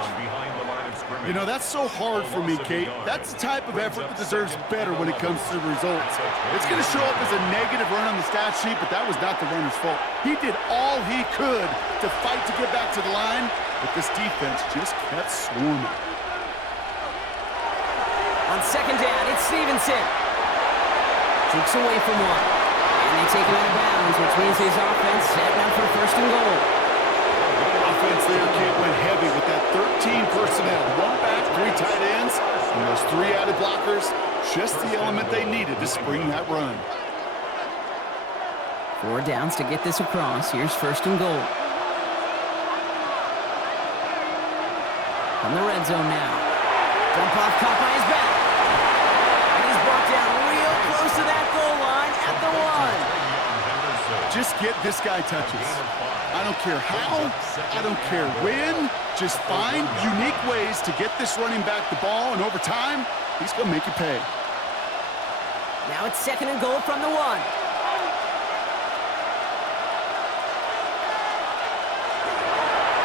You know, that's so hard for me, Kate. That's the type of effort that deserves better when it comes to the results. It's going to show up as a negative run on the stat sheet, but that was not the runner's fault. He did all he could to fight to get back to the line, but this defense just kept swarming. On 2nd down, it's Stevenson. Cheeks away from one. And they take him out of bounds, which means his offense setting up for 1st and goal. Offense there can't win head heavy with that 13 personnel. One back, 3 tight ends, and those 3 added blockers, just the element they needed to spring that run. 4 downs to get this across. Here's 1st and goal. From the red zone now. Dump off, caught by his back. And he's brought down real close to that goal line at the 1. Just get this guy touches. I don't care how, I don't care when. Just find unique ways to get this running back the ball, and over time, he's going to make you pay. Now it's 2nd and goal from the 1.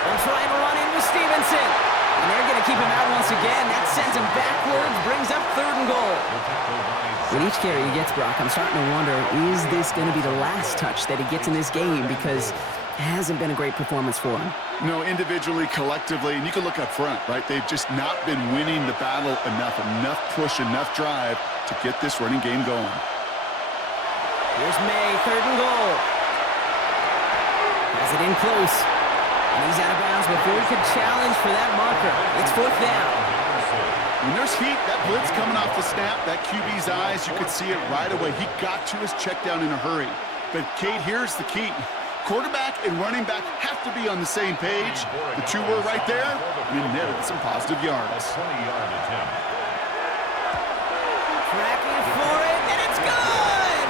They'll try and run in with Stevenson. And they're going to keep him out once again. That sends him backwards, brings up 3rd and goal. With each carry he gets, Brock, I'm starting to wonder, is this going to be the last touch that he gets in this game? Because it hasn't been a great performance for him. No, individually, collectively, and you can look up front, right? They've just not been winning the battle enough push, enough drive to get this running game going. Here's May, 3rd and goal. Has it in close. And he's out of bounds before he could challenge for that marker. It's 4th down. When there's heat, that blitz coming off the snap, that QB's eyes, you could see it right away. He got to his check down in a hurry. But, Kate, here's the key. Quarterback and running back have to be on the same page. The 2 were right there, and he netted some positive yards. Tracking for it, and it's good!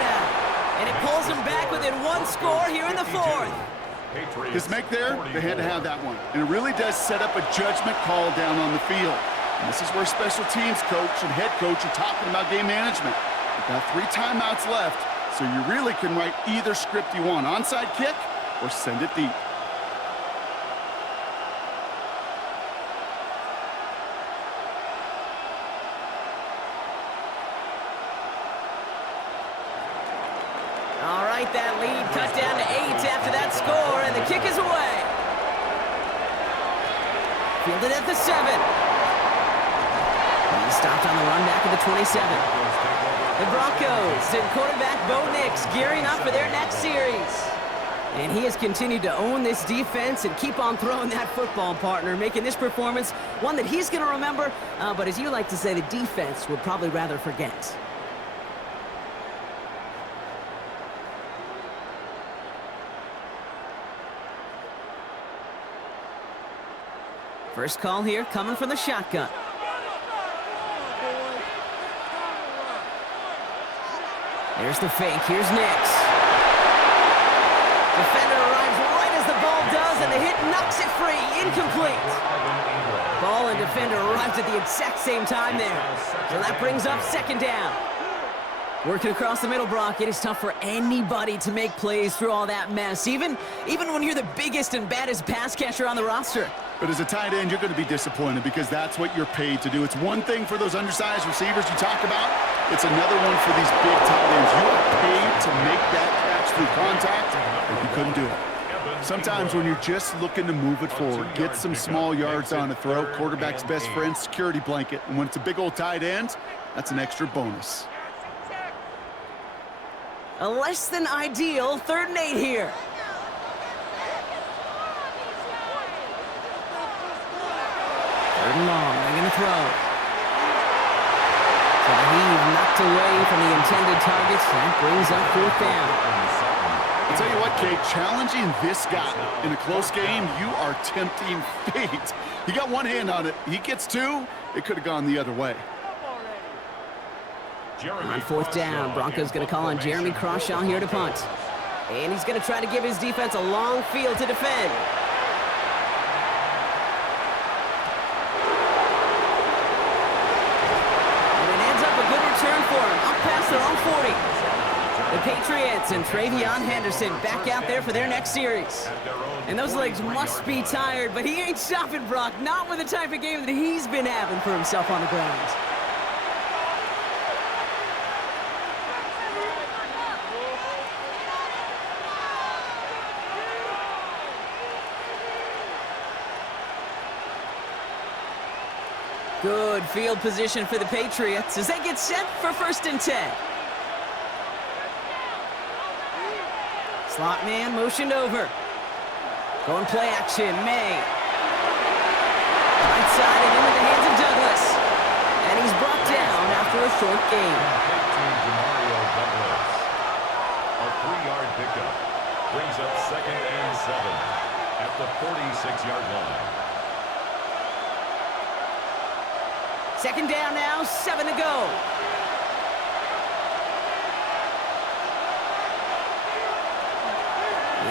And it pulls him back within 1 score here in the 4th. His make there, they had to have that one. And it really does set up a judgment call down on the field. And this is where special teams coach and head coach are talking about game management. You've got 3 timeouts left, so you really can write either script you want. Onside kick or send it deep. All right, that lead cut down to 8 after that score, and the kick is away. Fielded at the 7. He stopped on the run back at the 27. The Broncos and quarterback Bo Nix gearing up for their next series. And he has continued to own this defense and keep on throwing that football, partner, making this performance one that he's going to remember, but as you like to say, the defense would probably rather forget. First call here coming from the shotgun. There's the fake. Here's Nix. Defender arrives right as the ball does, and the hit knocks it free. Incomplete. Ball and defender arrived at the exact same time there. So that brings up 2nd down. Working across the middle, Brock, it is tough for anybody to make plays through all that mess, even when you're the biggest and baddest pass catcher on the roster. But as a tight end, you're going to be disappointed because that's what you're paid to do. It's one thing for those undersized receivers you talk about. It's another one for these big tight ends. You are paid to make that catch through contact, and you couldn't do it. Sometimes when you're just looking to move it forward, get some small yards on a throw, quarterback's best friend, security blanket. And when it's a big old tight end, that's an extra bonus. A less than ideal 3rd and 8 here. Third and long, they're going to throw. So the heave knocked away from the intended targets. That brings up 4th down. I'll tell you what, Kate, challenging this guy in a close game, you are tempting fate. He got one hand on it. He gets 2. It could have gone the other way. On 4th down, Broncos going to call on Jeremy Crawshaw here to punt. And he's going to try to give his defense a long field to defend. Turn for him, up past their own 40. The Patriots and Travion Henderson back out there for their next series. And those legs must be tired, but he ain't stopping, Brock, not with the type of game that he's been having for himself on the ground. Good field position for the Patriots as they get set for 1st and 10. Slot man motioned over. Going play action, May. Right side and into the hands of Douglas. And he's brought down after a short gain. A 3-yard pickup brings up 2nd and 7 at the 46-yard line. 2nd down now, 7 to go.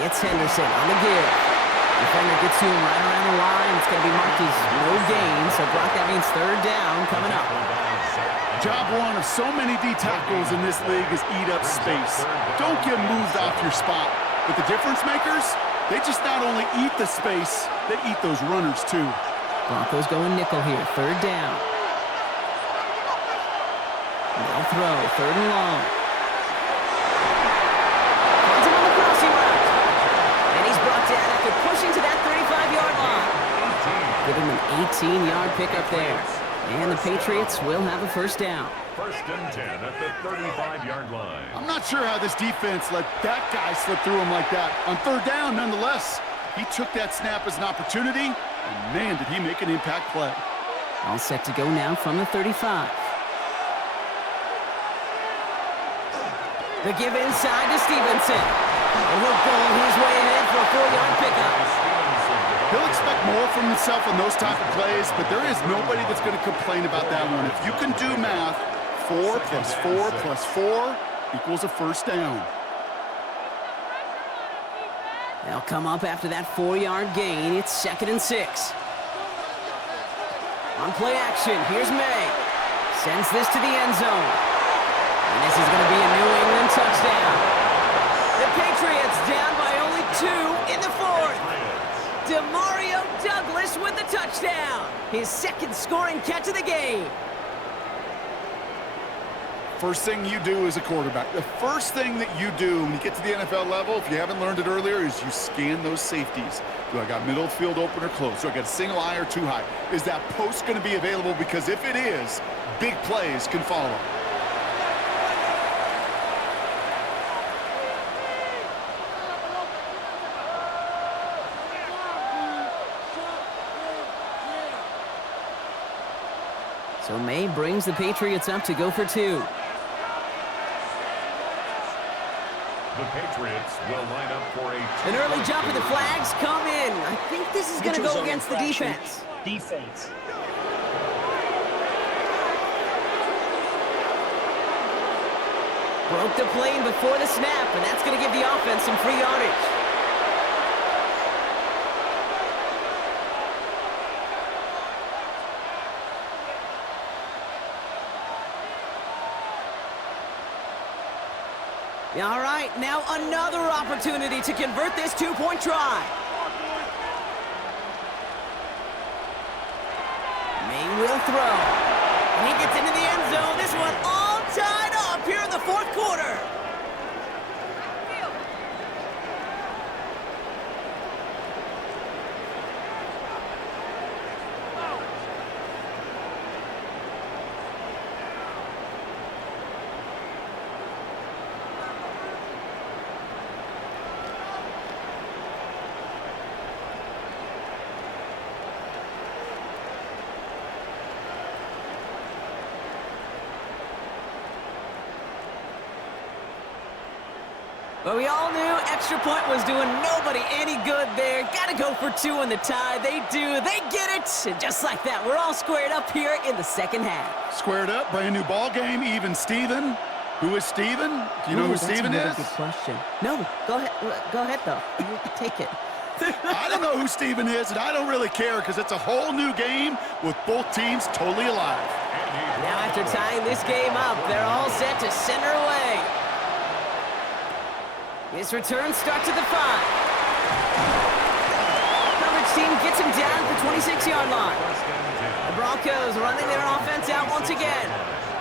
It's Henderson on the give. Defender gets to him right around the line. It's going to be marked as no gain, so Brock, that means 3rd down coming up. Job one of so many D tackles in this league is eat up space. Don't get moved off your spot. But the difference makers, they just not only eat the space, they eat those runners too. Broncos going nickel here, 3rd down. They'll throw, 3rd and long. Finds him on the crossing route. And he's brought down after pushing to that 35-yard line. Give him an 18-yard pickup there. And the Patriots will have a 1st down. 1st and 10 at the 35-yard line. I'm not sure how this defense let that guy slip through him like that. On 3rd down, nonetheless, he took that snap as an opportunity, and man, did he make an impact play. All set to go now from the 35. The give inside to Stevenson. And he'll pull his way ahead for a 4-yard pickup. He'll expect more from himself on those type of plays, but there is nobody that's going to complain about that one. If you can do math, 4 plus 4 plus 4 equals a 1st down. They'll come up after that 4-yard gain. It's 2nd and 6. On play action, here's May. Sends this to the end zone. And this is going to be a New England touchdown. The Patriots down by only 2 in the 4th. Demario Douglas with the touchdown. His 2nd scoring catch of the game. First thing you do as a quarterback, the first thing that you do when you get to the NFL level, if you haven't learned it earlier, is you scan those safeties. Do I got middle field open or close? Do I got single high or too high? Is that post going to be available? Because if it is, big plays can follow. So May brings the Patriots up to go for 2. The Patriots will line up for An early jump of the flags come in. I think this is going to go against the defense. Broke the plane before the snap, and that's going to give the offense some free yardage. All right, now another opportunity to convert this 2-point try. May will throw. And he gets into the end zone. This one all tied up here in the 4th quarter. But we all knew extra point was doing nobody any good there. Got to go for 2 in the tie. They do. They get it. And just like that, we're all squared up here in the 2nd half. Squared up, brand new ball game, even Steven. Who is Steven? Do you know who Steven is? That's a good question. No, go ahead. Go ahead, though. You take it. I don't know who Steven is, and I don't really care because it's a whole new game with both teams totally alive. Now after tying this game up, they're all set to send her away. This return starts at the 5. Coverage team gets him down at the 26-yard line. The Broncos running their offense out once again.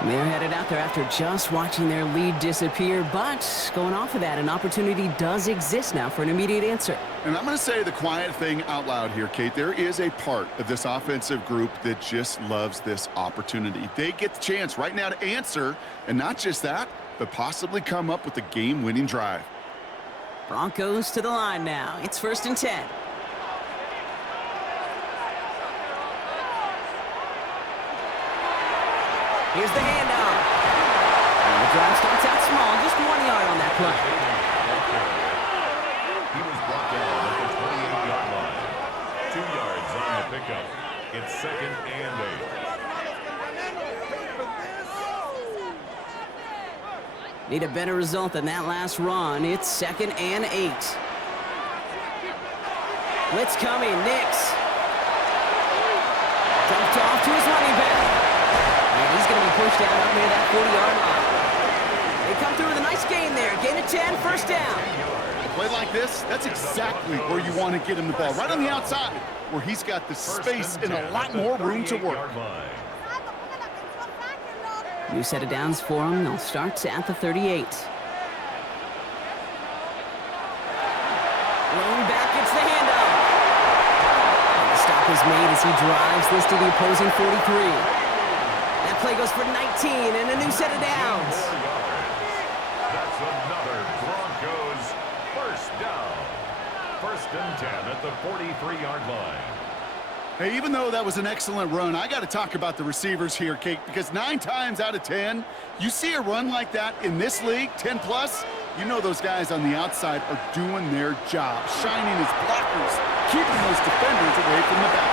They're headed out there after just watching their lead disappear, but going off of that, an opportunity does exist now for an immediate answer. And I'm going to say the quiet thing out loud here, Kate. There is a part of this offensive group that just loves this opportunity. They get the chance right now to answer, and not just that, but possibly come up with a game-winning drive. Broncos to the line now. It's 1st and 10. Here's the handoff. And the drive starts out small, just 1 yard on that play. He was brought down at the 28-yard line. 2 yards on the pickup. It's 2nd and 8. Need a better result than that last run. It's 2nd and 8. Blitz coming, Nix. Dumped off to his running back. And he's going to be pushed out up near that 40-yard line. They come through with a nice gain there. Gain of 10, first down. A play like this, that's exactly where you want to get him the ball. Right on the outside, where he's got the space and a lot more room to work. New set of downs for him. They'll start at the 38. Lone back gets the handoff. And the stop is made as he drives this to the opposing 43. That play goes for 19 and a new set of downs. That's another Broncos first down. 1st and 10 at the 43-yard line. Hey, even though that was an excellent run, I got to talk about the receivers here, Kate, because 9 times out of 10, you see a run like that in this league, 10+, you know those guys on the outside are doing their job, shining as blockers, keeping those defenders away from the back.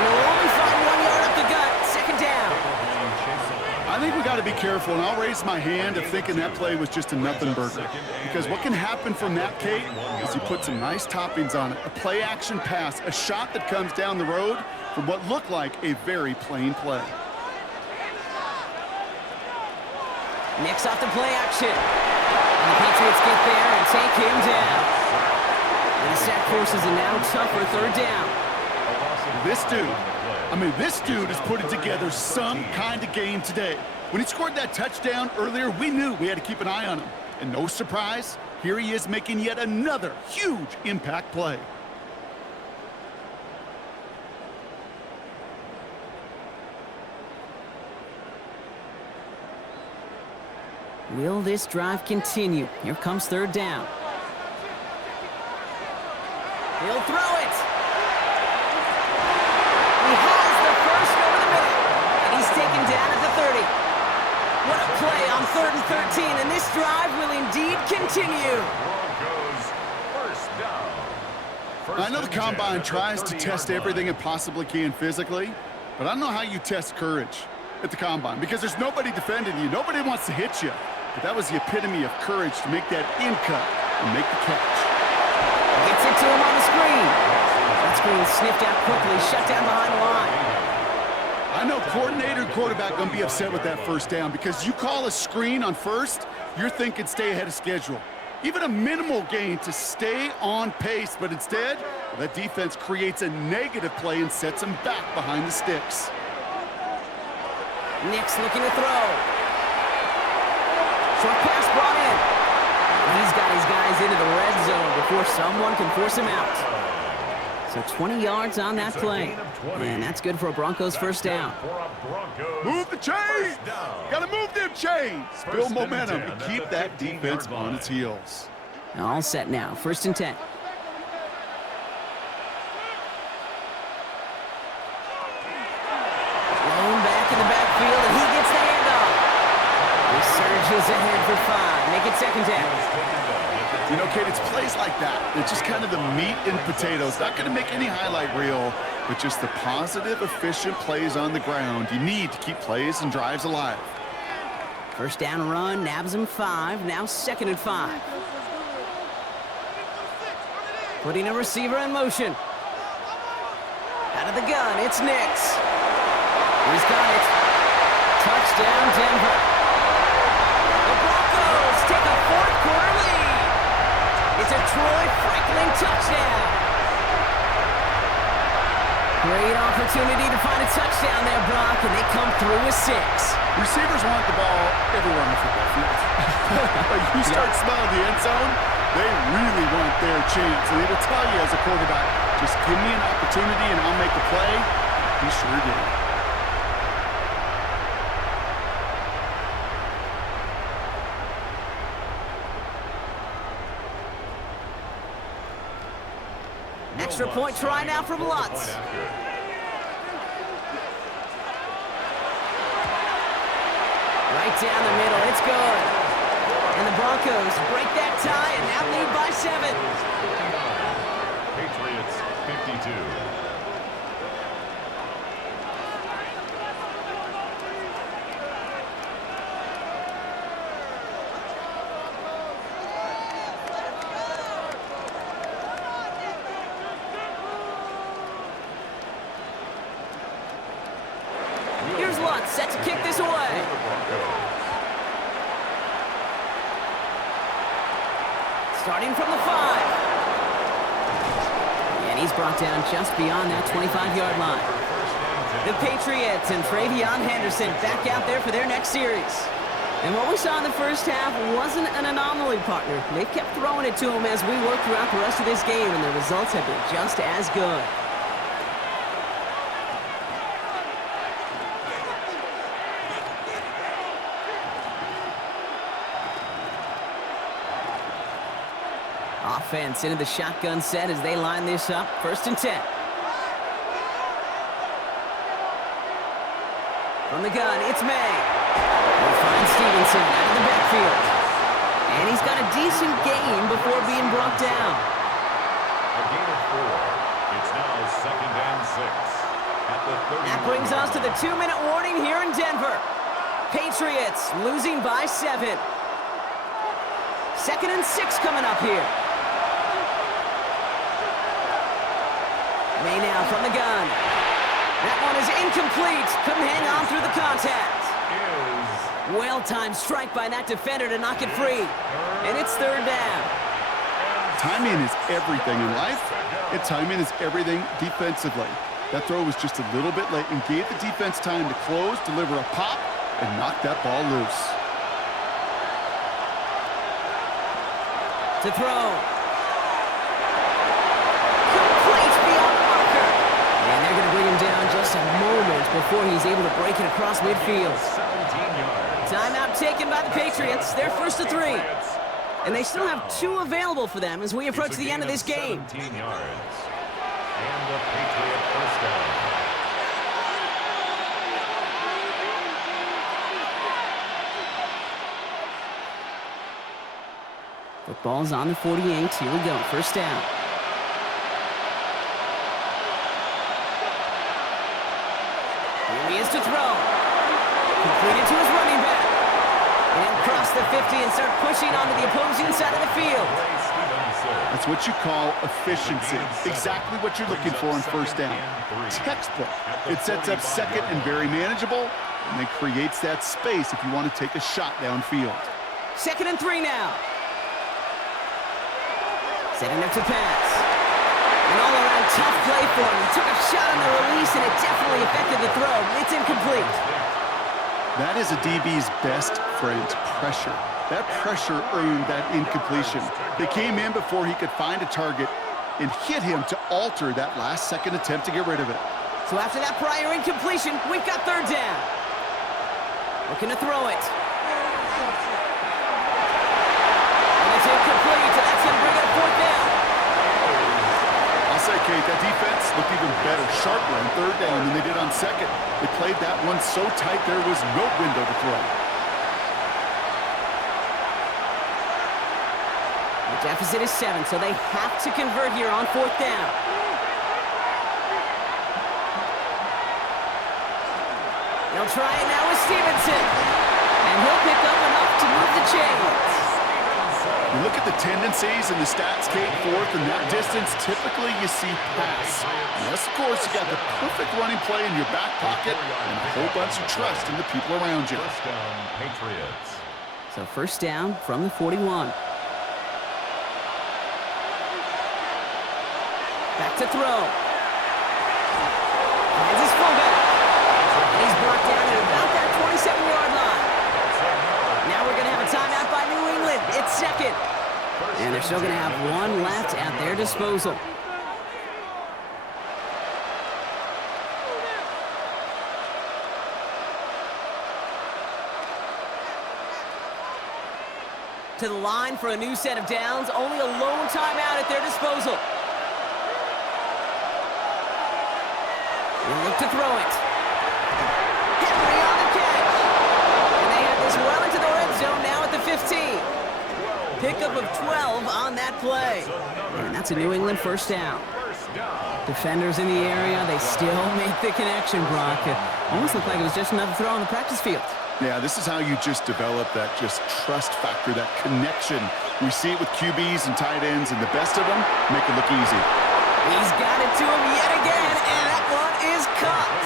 And they'll only find 1 yard up the gut, 2nd down. I think we got to be careful, and I'll raise my hand of thinking that play was just a nothing burger. Because what can happen from that, Kate, is you put some nice toppings on it. A play-action pass, a shot that comes down the road from what looked like a very plain play. Nix off the play action. And the Patriots get there and take him down. And the sack forces a now tougher 3rd down. This dude is putting together some kind of game today. When he scored that touchdown earlier, we knew we had to keep an eye on him. And no surprise, here he is making yet another huge impact play. Will this drive continue? Here comes 3rd down. He'll throw it. He has the first over the middle. And he's taken down at the 30. What a play on 3rd and 13. And this drive will indeed continue. Broncos first down. I know the Combine tries to test everything it possibly can physically, but I don't know how you test courage at the Combine because there's nobody defending you. Nobody wants to hit you. But that was the epitome of courage to make that in cut and make the catch. Gets it to him on the screen. That screen sniffed out quickly, shut down behind the line. I know coordinator and quarterback going to be upset with that first down because you call a screen on first, you're thinking stay ahead of schedule. Even a minimal gain to stay on pace, but instead, that defense creates a negative play and sets them back behind the sticks. Nix looking to throw. Short pass brought in. He's got his guys into the red zone before someone can force him out. So 20 yards on that play. And that's good for a Broncos first down. Move the chains! Gotta move them chains! Build momentum and keep that defense on its heels. All set now, 1st and 10. Lone back in the backfield, and he gets the handoff. He surges ahead for 5. Make it 2nd down. You know, Kate, it's plays like that. It's just kind of the meat and potatoes. Not going to make any highlight reel, but just the positive, efficient plays on the ground. You need to keep plays and drives alive. First down run, nabs him 5. Now 2nd and 5. Putting a receiver in motion. Out of the gun, it's Nix. He's got it. Touchdown, Denver. The Broncos take a 4th quarter lead. It's a Troy Franklin touchdown. Great opportunity to find a touchdown there, Brock, and they come through with 6. Receivers want the ball everywhere on the football field. But you start smelling the end zone, they really want their chance. And they will tell you as a quarterback, just give me an opportunity and I'll make a play. He sure did. Extra point try now from Lutz. right down the middle. It's good. And the Broncos break that tie and now lead by 7. Patriots 52. Here's Lutz set to kick this away. Starting from the 5. And he's brought down just beyond that 25-yard line. The Patriots and Travion Henderson back out there for their next series. And what we saw in the first half wasn't an anomaly, partner. They kept throwing it to him as we worked throughout the rest of this game, and the results have been just as good. Offense into the shotgun set as they line this up. 1st and 10. From the gun, it's May. We'll find Stevenson out of the backfield. And he's got a decent gain before being brought down. A gain of 4. It's now 2nd and 6. At the 30. That brings us to the 2-minute warning here in Denver. Patriots losing by 7. 2nd and 6 coming up here. May now from the gun. That one is incomplete. Couldn't hang on through the contact. Well-timed strike by that defender to knock it free. And it's 3rd down. Timing is everything in life, and timing is everything defensively. That throw was just a little bit late and gave the defense time to close, deliver a pop, and knock that ball loose. To throw. Complete beyond the marker. And they're going to bring him down just a moment before he's able to break it across midfield. 17 yards. Timeout taken by the Patriots. They're 1st to 3. And they still have 2 available for them as we approach the end of this game. 17 yards. And the Patriot 1st down. Football's on the 48. Here we go. 1st down. Here he is to throw. Completed to his running back. And cross the 50 and start pushing onto the opposing side of the field. That's what you call efficiency. Exactly what you're looking for on 1st down. Textbook. It sets up 2nd and very manageable, and then creates that space if you want to take a shot downfield. 2nd and 3 now. Setting up to pass. An all-around tough play for him. He took a shot on the release, and it definitely affected the throw. It's incomplete. That is a DB's best friend, pressure. That pressure earned that incompletion. They came in before he could find a target and hit him to alter that last-second attempt to get rid of it. So after that prior incompletion, we've got 3rd down. Looking to throw it. And it's incomplete, so that's going to bring up 4th down. I'll say, Kate, that defense looked even better, sharper on 3rd down than they did on 2nd. They played that one so tight there was no window to throw. The deficit is 7, so they have to convert here on 4th down. They'll try it now with Stevenson. And he'll pick up enough to move the chains. You look at the tendencies and the stats, Kate, 4th and that distance, typically you see pass. Unless, of course, you got the perfect running play in your back pocket and a whole bunch of trust in the people around you. 1st down, Patriots. So 1st down from the 41. Back to throw. Finds his fullback. And he's brought down at about that 27-yard line. Now we're going to have a timeout by New England. It's 2nd. And they're still going to have 1 left at their disposal. To the line for a new set of downs. Only a lone timeout at their disposal. They'll look to throw it. Henry on the catch. And they have this pickup of 12 on that play. And that's a New England first down. Defenders in the area, they still make the connection, Brock. It almost looked like it was just another throw on the practice field. Yeah, this is how you just develop that just trust factor, that connection. We see it with QBs and tight ends, and the best of them make it look easy. He's got it to him yet again, and that one is caught.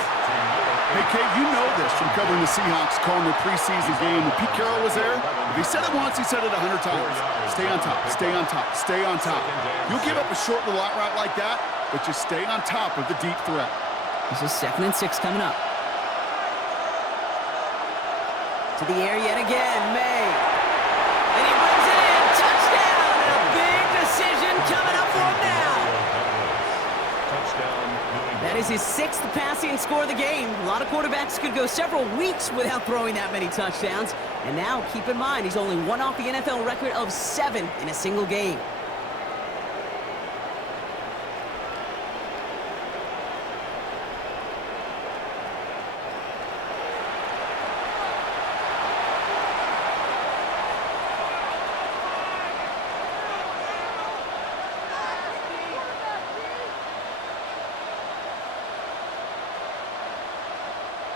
Hey, Kate, you know this from covering the Seahawks, calling their preseason game. When Pete Carroll was there, if he said it once, he said it 100 times. Stay on top, stay on top, stay on top. You'll give up a short little out route like that, but just stay on top of the deep threat. This is 2nd and 6 coming up. To the air yet again, May. And he brings it in, touchdown, and a big decision coming up for him now. That is his 6th passing score of the game. A lot of quarterbacks could go several weeks without throwing that many touchdowns. And now, keep in mind, he's only one off the NFL record of 7 in a single game.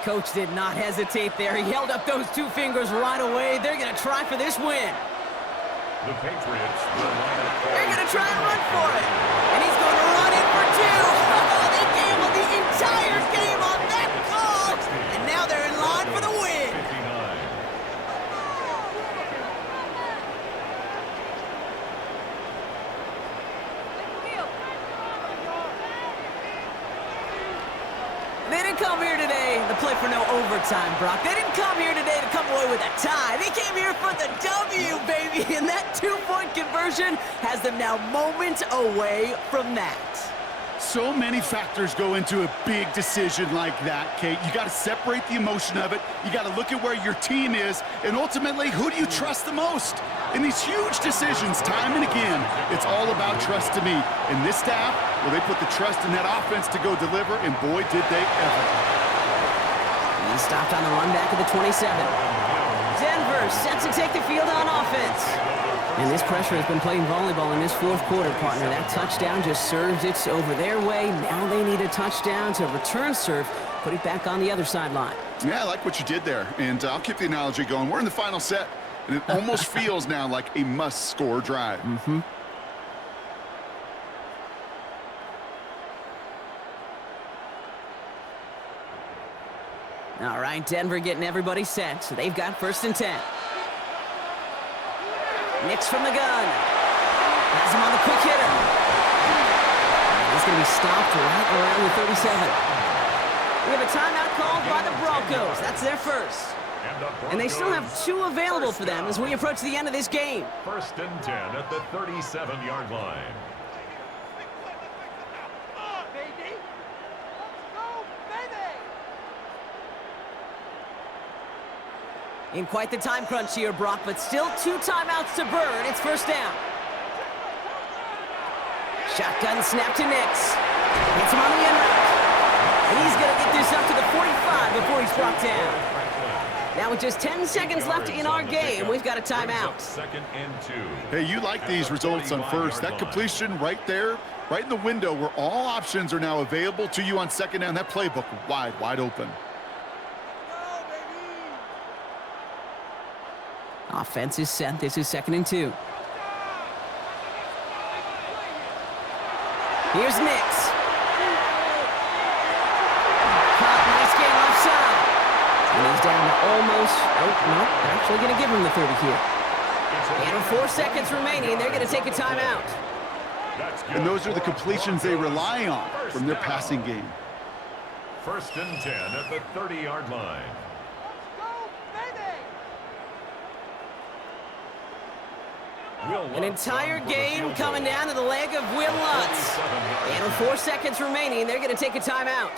Coach did not hesitate there. He held up those 2 fingers right away. They're going to try for this win. The Patriots will line up for They're going to try and run for it. And he's going to run it for 2. Oh, they gambled the entire game on that call. And now they're in line for the win. 59. They didn't come here today to play for no overtime, Brock. They didn't come here today to come away with a tie. They came here for the W, baby. And that 2-point conversion has them now moments away from that. So many factors go into a big decision like that, Kate. You got to separate the emotion of it. You got to look at where your team is. And ultimately, who do you trust the most? In these huge decisions, time and again, it's all about trust to me. And this staff, well, they put the trust in that offense to go deliver, and boy, did they ever. He stopped on the run back at the 27. Denver set to take the field on offense. And this pressure has been playing volleyball in this 4th quarter, partner. That touchdown just serves it over their way. Now they need a touchdown to return serve, put it back on the other sideline. Yeah, I like what you did there. And I'll keep the analogy going. We're in the final set, and it almost feels now like a must-score drive. Mm-hmm. All right, Denver getting everybody set. So they've got 1st and 10. Nix from the gun. Has him on the quick hitter. And he's going to be stopped right around the 37. We have a timeout called by the Broncos. That's their first. And they still have 2 available for them as we approach the end of this game. 1st and 10 at the 37-yard line. In quite the time crunch here, Brock, but still 2 timeouts to burn. It's 1st down. Shotgun snap to Nix. Hits him on the end route. And he's going to get this up to the 45 before he's brought down. Now with just 10 seconds left in our game, we've got a timeout. 2nd and 2. Hey, you like these results on first. That completion right there, right in the window where all options are now available to you on 2nd down. That playbook wide open. Offense is set. This is 2nd and 2. Here's Nix. Caught, nice game left side. And he's down to almost, no, they're actually going to give him the 30 here. And with 4 seconds remaining, they're going to take a timeout. And those are the completions they rely on from their passing game. 1st and 10 at the 30-yard line. An entire game coming down to the leg of Will Lutz. And with 4 seconds remaining, they're going to take a timeout.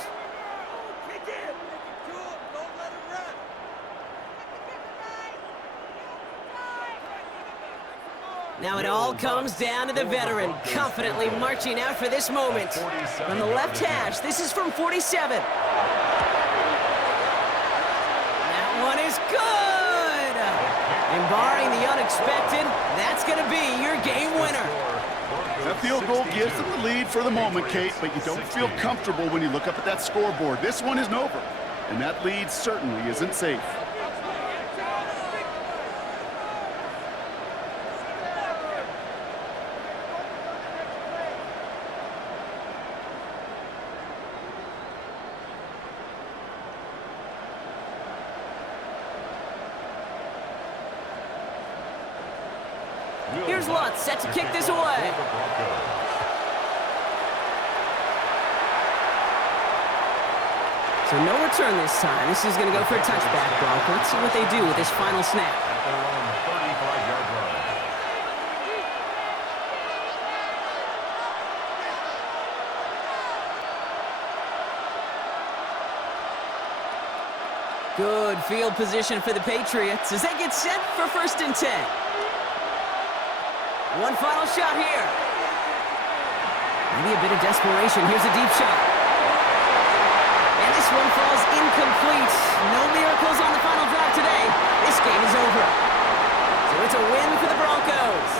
Now it all comes down to the veteran, confidently marching out for this moment. From the left hash, this is from 47. That one is good! And barring the unexpected, that's going to be your game winner. That field goal gives them the lead for the moment, Kate, but you don't feel comfortable when you look up at that scoreboard. This one isn't over, and that lead certainly isn't safe. Here's Lutz, set to kick this away. So no return this time. This is going to go for a touchback, Bronco. Let's see what they do with this final snap. At their own 35-yard line. Good field position for the Patriots as they get set for 1st and 10. One final shot here. Maybe a bit of desperation. Here's a deep shot. And this one falls incomplete. No miracles on the final drive today. This game is over. So it's a win for the Broncos.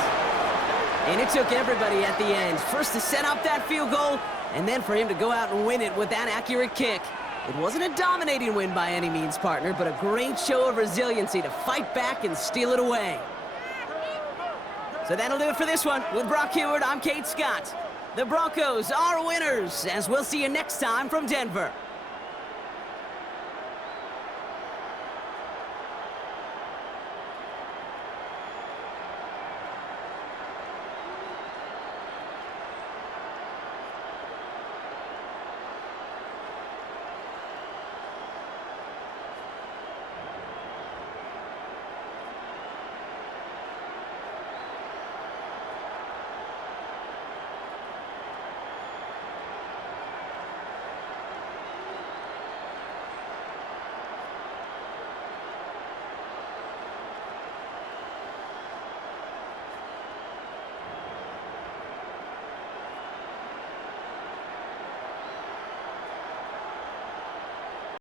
And it took everybody at the end. First to set up that field goal, and then for him to go out and win it with that accurate kick. It wasn't a dominating win by any means, partner, but a great show of resiliency to fight back and steal it away. So that'll do it for this one. With Brock Heward, I'm Kate Scott. The Broncos are winners, as we'll see you next time from Denver.